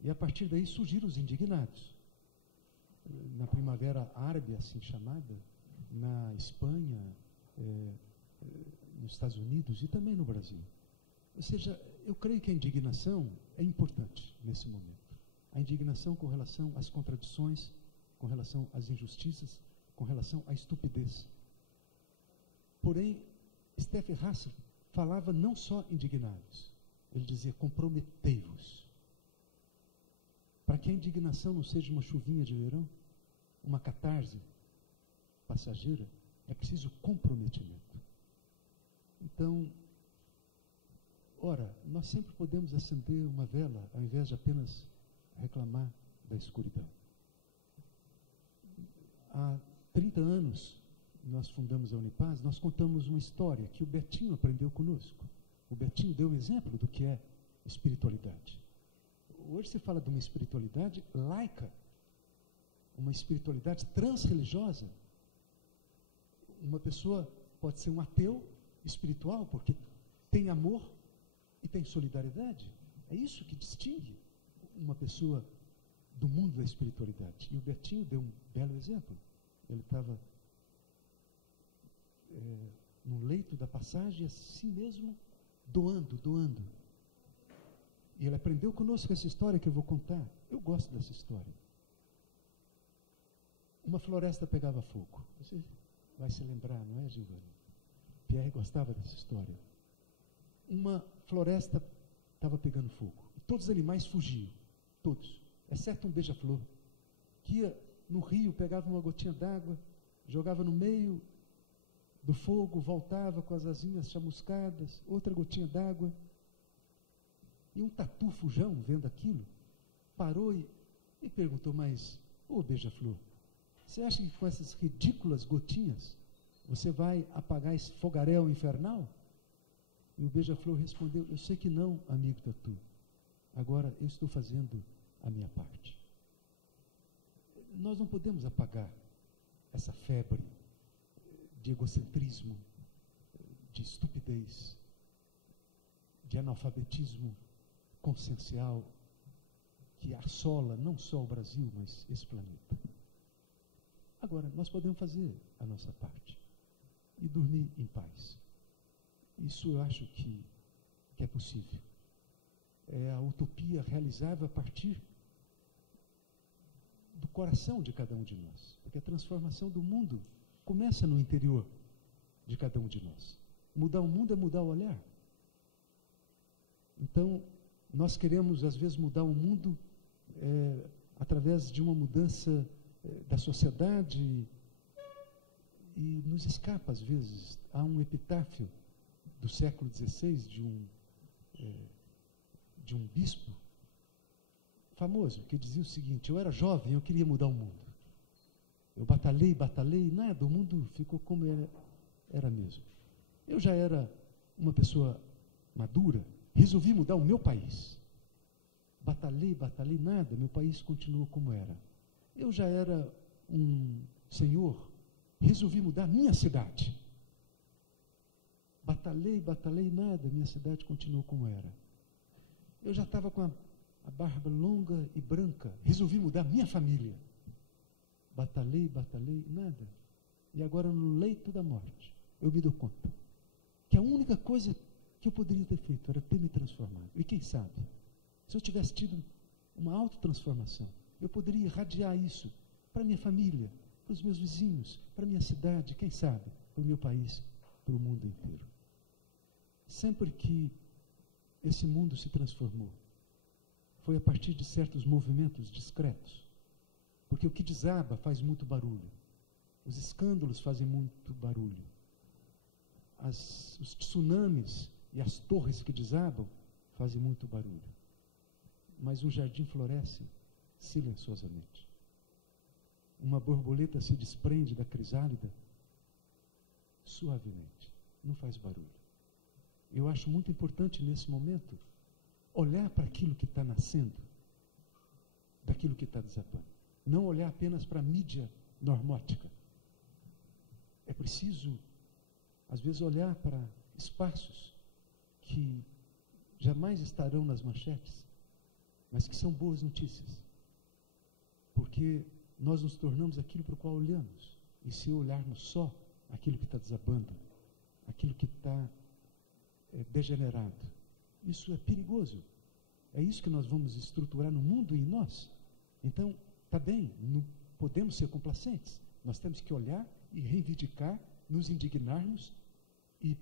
e a partir daí surgiram os indignados. Na Primavera Árabe, assim chamada, na Espanha, nos Estados Unidos e também no Brasil. Ou seja, eu creio que a indignação é importante nesse momento. A indignação com relação às contradições, com relação às injustiças, com relação à estupidez. Porém, Stefan Hasse falava não só indignados, ele dizia comprometei-vos. Para que a indignação não seja uma chuvinha de verão, uma catarse passageira, é preciso comprometimento. Então, ora, nós sempre podemos acender uma vela ao invés de apenas reclamar da escuridão. Há 30 anos, nós fundamos a Unipaz, nós contamos uma história que o Betinho aprendeu conosco. O Betinho deu um exemplo do que é espiritualidade. Hoje se fala de uma espiritualidade laica, uma espiritualidade transreligiosa. Uma pessoa pode ser um ateu espiritual porque tem amor, e tem solidariedade. É isso que distingue uma pessoa do mundo da espiritualidade. E o Betinho deu um belo exemplo. Ele estava no leito da passagem, assim mesmo, doando. E ele aprendeu conosco essa história que eu vou contar. Eu gosto dessa história. Uma floresta pegava fogo. Você vai se lembrar, não é, Giovanni? Pierre gostava dessa história. Uma floresta estava pegando fogo. E todos os animais fugiam. Todos. Exceto um beija-flor, que ia no rio, pegava uma gotinha d'água, jogava no meio do fogo, voltava com as asinhas chamuscadas, outra gotinha d'água. E um tatu fujão, vendo aquilo, parou e perguntou, mas, ô beija-flor, você acha que com essas ridículas gotinhas você vai apagar esse fogaréu infernal? E o beija-flor respondeu, eu sei que não, amigo tatu. Agora eu estou fazendo a minha parte. Nós não podemos apagar essa febre de egocentrismo, de estupidez, de analfabetismo consciencial que assola não só o Brasil, mas esse planeta. Agora, nós podemos fazer a nossa parte e dormir em paz. Isso eu acho que é possível. É a utopia realizável a partir do coração de cada um de nós. Porque a transformação do mundo começa no interior de cada um de nós. Mudar o mundo é mudar o olhar. Então, nós queremos, às vezes, mudar o mundo através de uma mudança da sociedade e nos escapa, às vezes. Há um epitáfio do século XVI de um bispo famoso, que dizia o seguinte, eu era jovem, eu queria mudar o mundo. Eu batalhei, nada, o mundo ficou como era mesmo. Eu já era uma pessoa madura, resolvi mudar o meu país. Batalhei, nada, meu país continuou como era. Eu já era um senhor, resolvi mudar a minha cidade. Batalhei, nada, minha cidade continuou como era. Eu já estava com a barba longa e branca, resolvi mudar minha família. Batalhei, nada. E agora, no leito da morte, eu me dou conta que a única coisa que eu poderia ter feito era ter me transformado. E quem sabe, se eu tivesse tido uma autotransformação, eu poderia irradiar isso para a minha família, para os meus vizinhos, para a minha cidade, quem sabe, para o meu país, para o mundo inteiro. Sempre que esse mundo se transformou, foi a partir de certos movimentos discretos. Porque o que desaba faz muito barulho. Os escândalos fazem muito barulho. Os tsunamis e as torres que desabam fazem muito barulho. Mas um jardim floresce silenciosamente. Uma borboleta se desprende da crisálida suavemente. Não faz barulho. Eu acho muito importante nesse momento olhar para aquilo que está nascendo, daquilo que está desabando. Não olhar apenas para a mídia normótica. É preciso, às vezes, olhar para espaços que jamais estarão nas manchetes, mas que são boas notícias. Porque nós nos tornamos aquilo para o qual olhamos. E se olharmos só aquilo que está desabando, aquilo que está degenerado, isso é perigoso. É isso que nós vamos estruturar no mundo e em nós. Então, está bem, não podemos ser complacentes. Nós temos que olhar e reivindicar, nos indignarmos e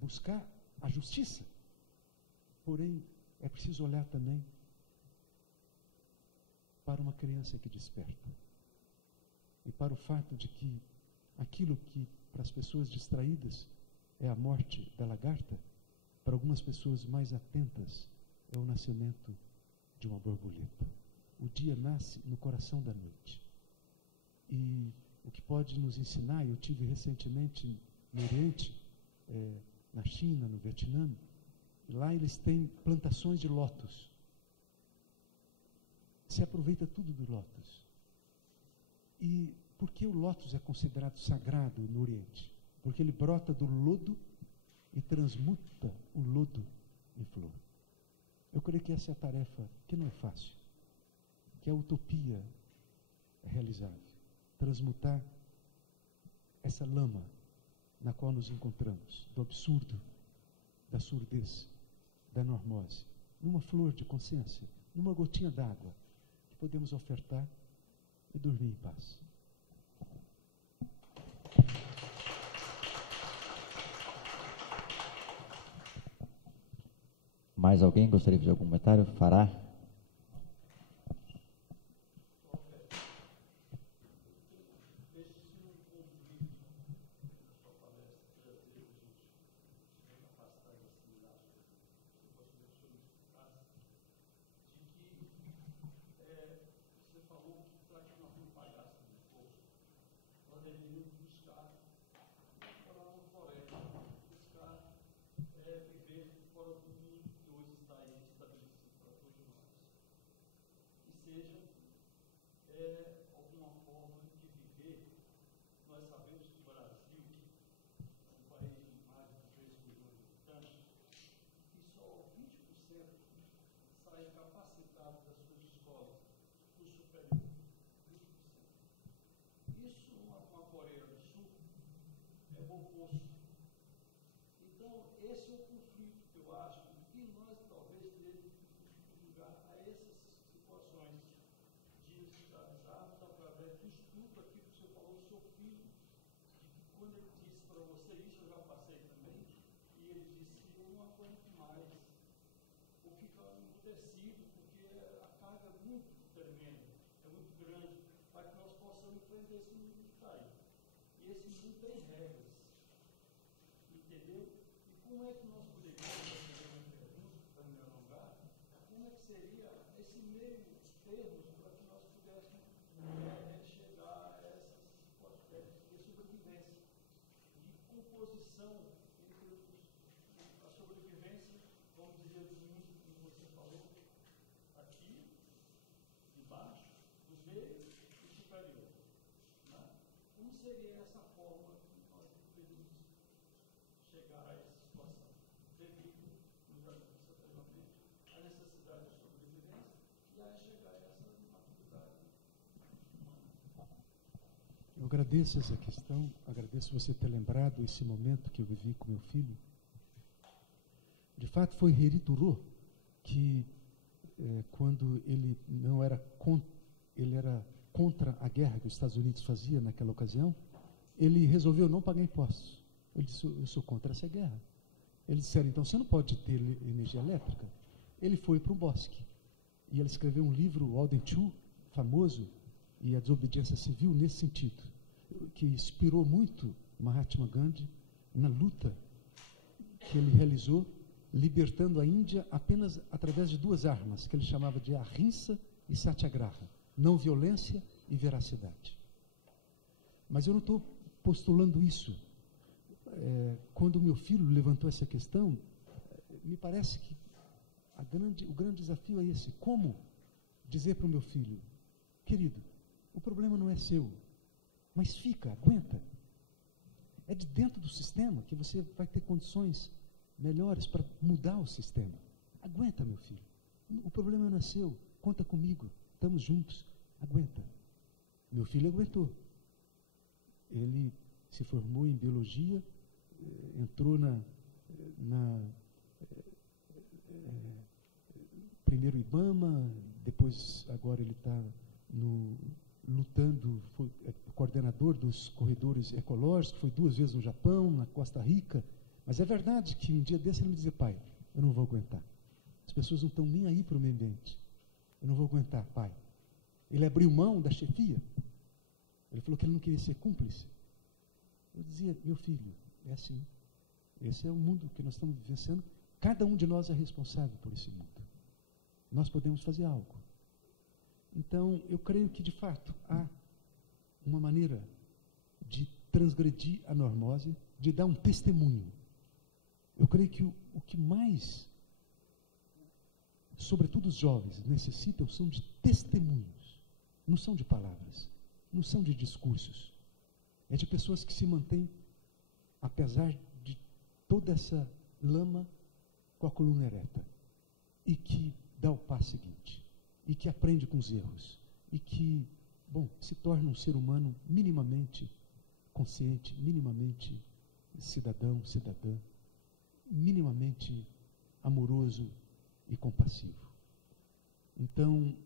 buscar a justiça. Porém, é preciso olhar também para uma criança que desperta. E para o fato de que aquilo que para as pessoas distraídas é a morte da lagarta, para algumas pessoas mais atentas é o nascimento de uma borboleta. O dia nasce no coração da noite. E o que pode nos ensinar, eu tive recentemente no Oriente, na China, no Vietnã, lá eles têm plantações de lótus. Se aproveita tudo do lótus. E por que o lótus é considerado sagrado no Oriente? Porque ele brota do lodo e transmuta o lodo em flor. Eu creio que essa é a tarefa que não é fácil, que a utopia é realizável. Transmutar essa lama na qual nos encontramos, do absurdo, da surdez, da normose, numa flor de consciência, numa gotinha d'água que podemos ofertar e dormir em paz. Mais alguém gostaria de fazer algum comentário? Fará? Eu agradeço essa questão, agradeço você ter lembrado esse momento que eu vivi com meu filho. De fato, foi Henri Thoreau que, quando ele não era ele era contra a guerra que os Estados Unidos fazia naquela ocasião, ele resolveu não pagar impostos. Ele disse, eu sou contra essa guerra. Eles disseram, então você não pode ter energia elétrica. Ele foi para um bosque e ele escreveu um livro, o Walden Two, famoso, e a desobediência civil nesse sentido, que inspirou muito Mahatma Gandhi na luta que ele realizou, libertando a Índia apenas através de duas armas, que ele chamava de ahimsa e satyagraha, não violência e veracidade. Mas eu não estou postulando isso. Quando o meu filho levantou essa questão, me parece que o grande desafio é esse: como dizer para o meu filho, querido, o problema não é seu, mas aguenta. É de dentro do sistema que você vai ter condições melhores para mudar o sistema. Aguenta, meu filho. O problema não é seu, conta comigo, estamos juntos, aguenta. Meu filho aguentou. Ele se formou em biologia, entrou primeiro IBAMA, depois agora ele está lutando, foi coordenador dos corredores ecológicos, foi 2 vezes no Japão, na Costa Rica. Mas é verdade que um dia desse ele me dizia, pai, eu não vou aguentar. As pessoas não estão nem aí para o meio ambiente. Eu não vou aguentar, pai. Ele abriu mão da chefia. Ele falou que ele não queria ser cúmplice. Eu dizia, meu filho, é assim. Esse é o mundo que nós estamos vivenciando. Cada um de nós é responsável por esse mundo. Nós podemos fazer algo. Então, eu creio que, de fato, há uma maneira de transgredir a normose, de dar um testemunho. Eu creio que o que mais, sobretudo os jovens, necessitam são de testemunhos. Não são de palavras, não são de discursos. É de pessoas que se mantêm, apesar de toda essa lama com a coluna ereta, e que dá o passo seguinte, e que aprende com os erros, e que, se torna um ser humano minimamente consciente, minimamente cidadão, cidadã, minimamente amoroso e compassivo. Então,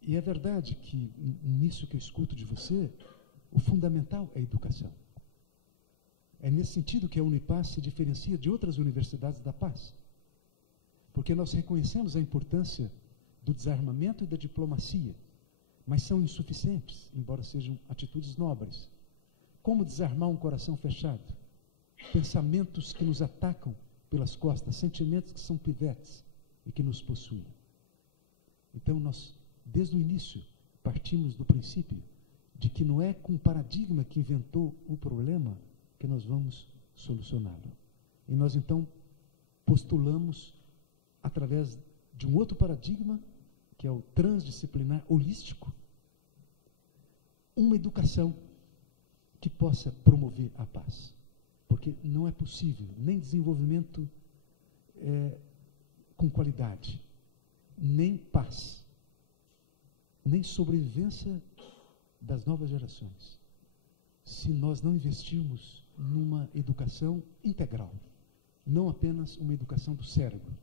e é verdade que nisso que eu escuto de você, o fundamental é a educação. É nesse sentido que a Unipaz se diferencia de outras universidades da paz. Porque nós reconhecemos a importância do desarmamento e da diplomacia, mas são insuficientes, embora sejam atitudes nobres. Como desarmar um coração fechado? Pensamentos que nos atacam pelas costas, sentimentos que são pivetes e que nos possuem. Então nós, desde o início, partimos do princípio de que não é com o paradigma que inventou o problema que nós vamos solucioná-lo. E nós então postulamos, através de um outro paradigma, que é o transdisciplinar holístico, uma educação que possa promover a paz. Porque não é possível nem desenvolvimento com qualidade, nem paz, nem sobrevivência das novas gerações, se nós não investirmos numa educação integral, não apenas uma educação do cérebro,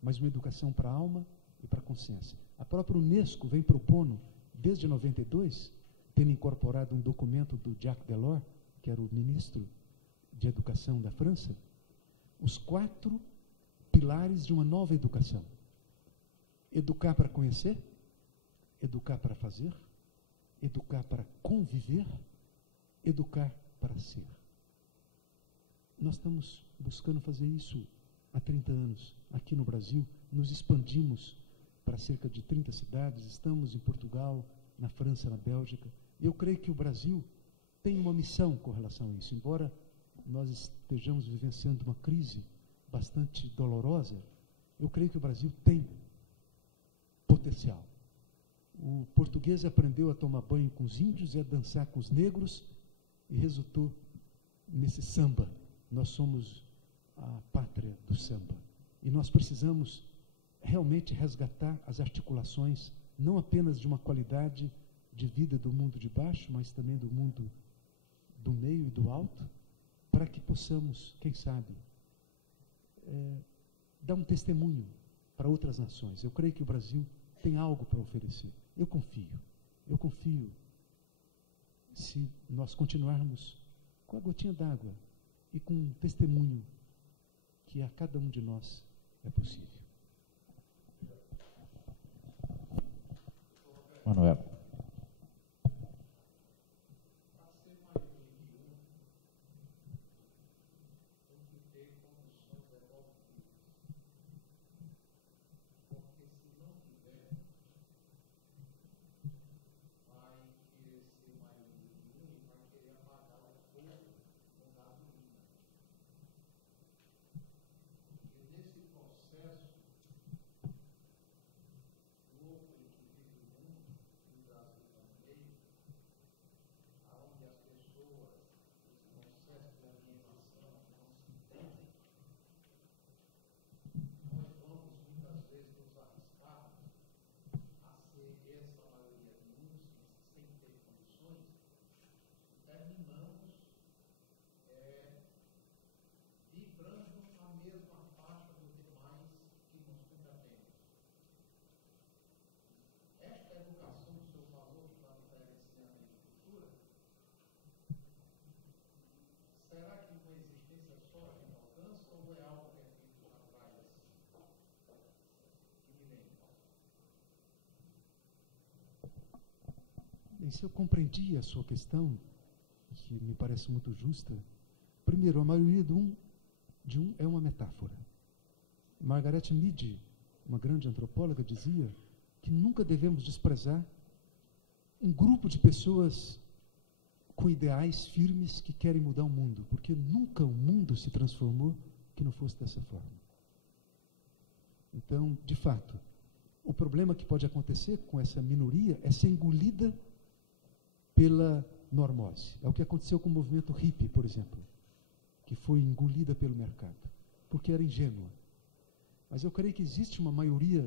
mas uma educação para a alma e para a consciência. A própria Unesco vem propondo, desde 92, tendo incorporado um documento do Jacques Delors, que era o ministro de Educação da França, os 4 pilares de uma nova educação. Educar para conhecer, educar para fazer, educar para conviver, educar para ser. Nós estamos buscando fazer isso há 30 anos. Aqui no Brasil, nos expandimos para cerca de 30 cidades, estamos em Portugal, na França, na Bélgica. Eu creio que o Brasil tem uma missão com relação a isso. Embora nós estejamos vivenciando uma crise bastante dolorosa, eu creio que o Brasil tem potencial. O português aprendeu a tomar banho com os índios e a dançar com os negros e resultou nesse samba. Nós somos a pátria do samba. E nós precisamos realmente resgatar as articulações, não apenas de uma qualidade de vida do mundo de baixo, mas também do mundo do meio e do alto, para que possamos, quem sabe, dar um testemunho para outras nações. Eu creio que o Brasil tem algo para oferecer. Eu confio, se nós continuarmos com a gotinha d'água e com um testemunho que a cada um de nós é possível. Manuel. Se eu compreendi a sua questão, que me parece muito justa, primeiro, a maioria de um é uma metáfora. Margaret Mead, uma grande antropóloga, dizia que nunca devemos desprezar um grupo de pessoas com ideais firmes que querem mudar o mundo, porque nunca o mundo se transformou que não fosse dessa forma. Então, de fato, o problema que pode acontecer com essa minoria é ser engolida pela normose. É o que aconteceu com o movimento hippie, por exemplo, que foi engolida pelo mercado, porque era ingênua. Mas eu creio que existe uma maioria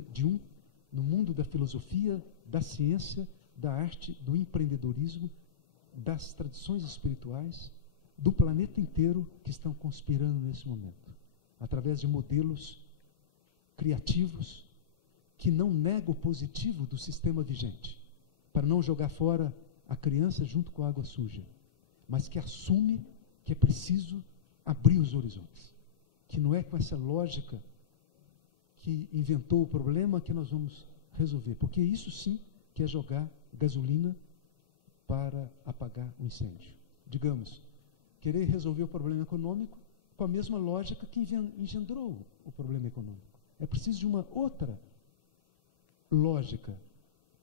no mundo da filosofia, da ciência, da arte, do empreendedorismo, das tradições espirituais, do planeta inteiro, que estão conspirando nesse momento, através de modelos criativos, que não negam o positivo do sistema vigente, para não jogar fora a criança junto com a água suja, mas que assume que é preciso abrir os horizontes, que não é com essa lógica que inventou o problema que nós vamos resolver, porque isso sim que é jogar gasolina para apagar o incêndio. Digamos, querer resolver o problema econômico com a mesma lógica que engendrou o problema econômico. É preciso de uma outra lógica.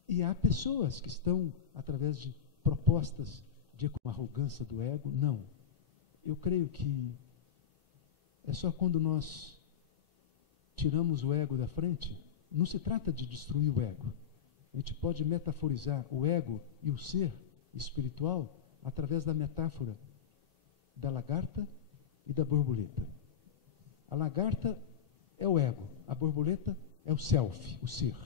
E há pessoas que estão, através de propostas de com arrogância do ego, não. Eu creio que é só quando nós tiramos o ego da frente, não se trata de destruir o ego. A gente pode metaforizar o ego e o ser espiritual através da metáfora da lagarta e da borboleta. A lagarta é o ego, a borboleta é o self, o ser.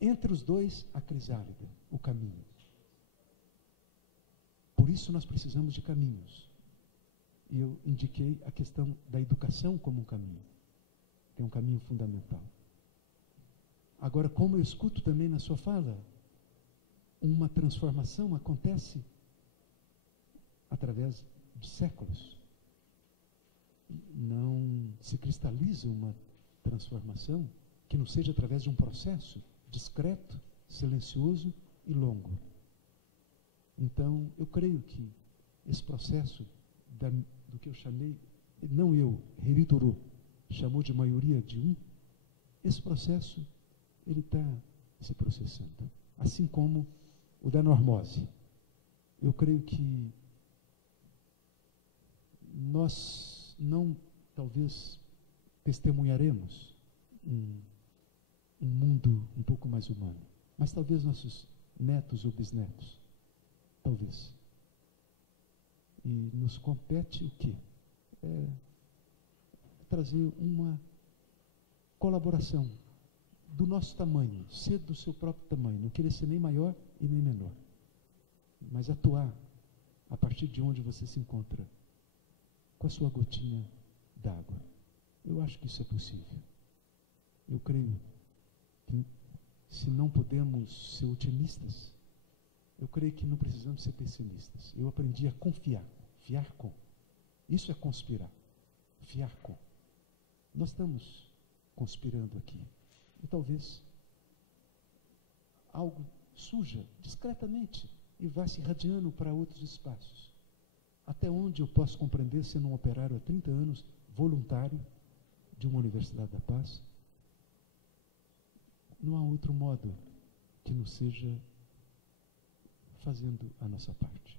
Entre os dois, a crisálida, o caminho. Por isso nós precisamos de caminhos. E eu indiquei a questão da educação como um caminho. Tem um caminho fundamental. Agora, como eu escuto também na sua fala, uma transformação acontece através de séculos. Não se cristaliza uma transformação que não seja através de um processo discreto, silencioso e longo. Então, eu creio que esse processo do que eu chamei, não eu, Heritorô, chamou de maioria de esse processo, ele está se processando. Assim como o da normose. Eu creio que nós não, talvez, testemunharemos um mundo um pouco mais humano, mas talvez nossos netos ou bisnetos, talvez. E nos compete o quê? Trazer uma colaboração do nosso tamanho, ser do seu próprio tamanho, não querer ser nem maior e nem menor, mas atuar a partir de onde você se encontra, com a sua gotinha d'água. Eu acho que isso é possível. Eu creio que, se não podemos ser otimistas, eu creio que não precisamos ser pessimistas. Eu aprendi a confiar, fiar com. Isso é conspirar, fiar com. Nós estamos conspirando aqui. E talvez algo surja discretamente e vá se irradiando para outros espaços. Até onde eu posso compreender, sendo um operário há 30 anos, voluntário de uma Universidade da Paz, não há outro modo que não seja fazendo a nossa parte.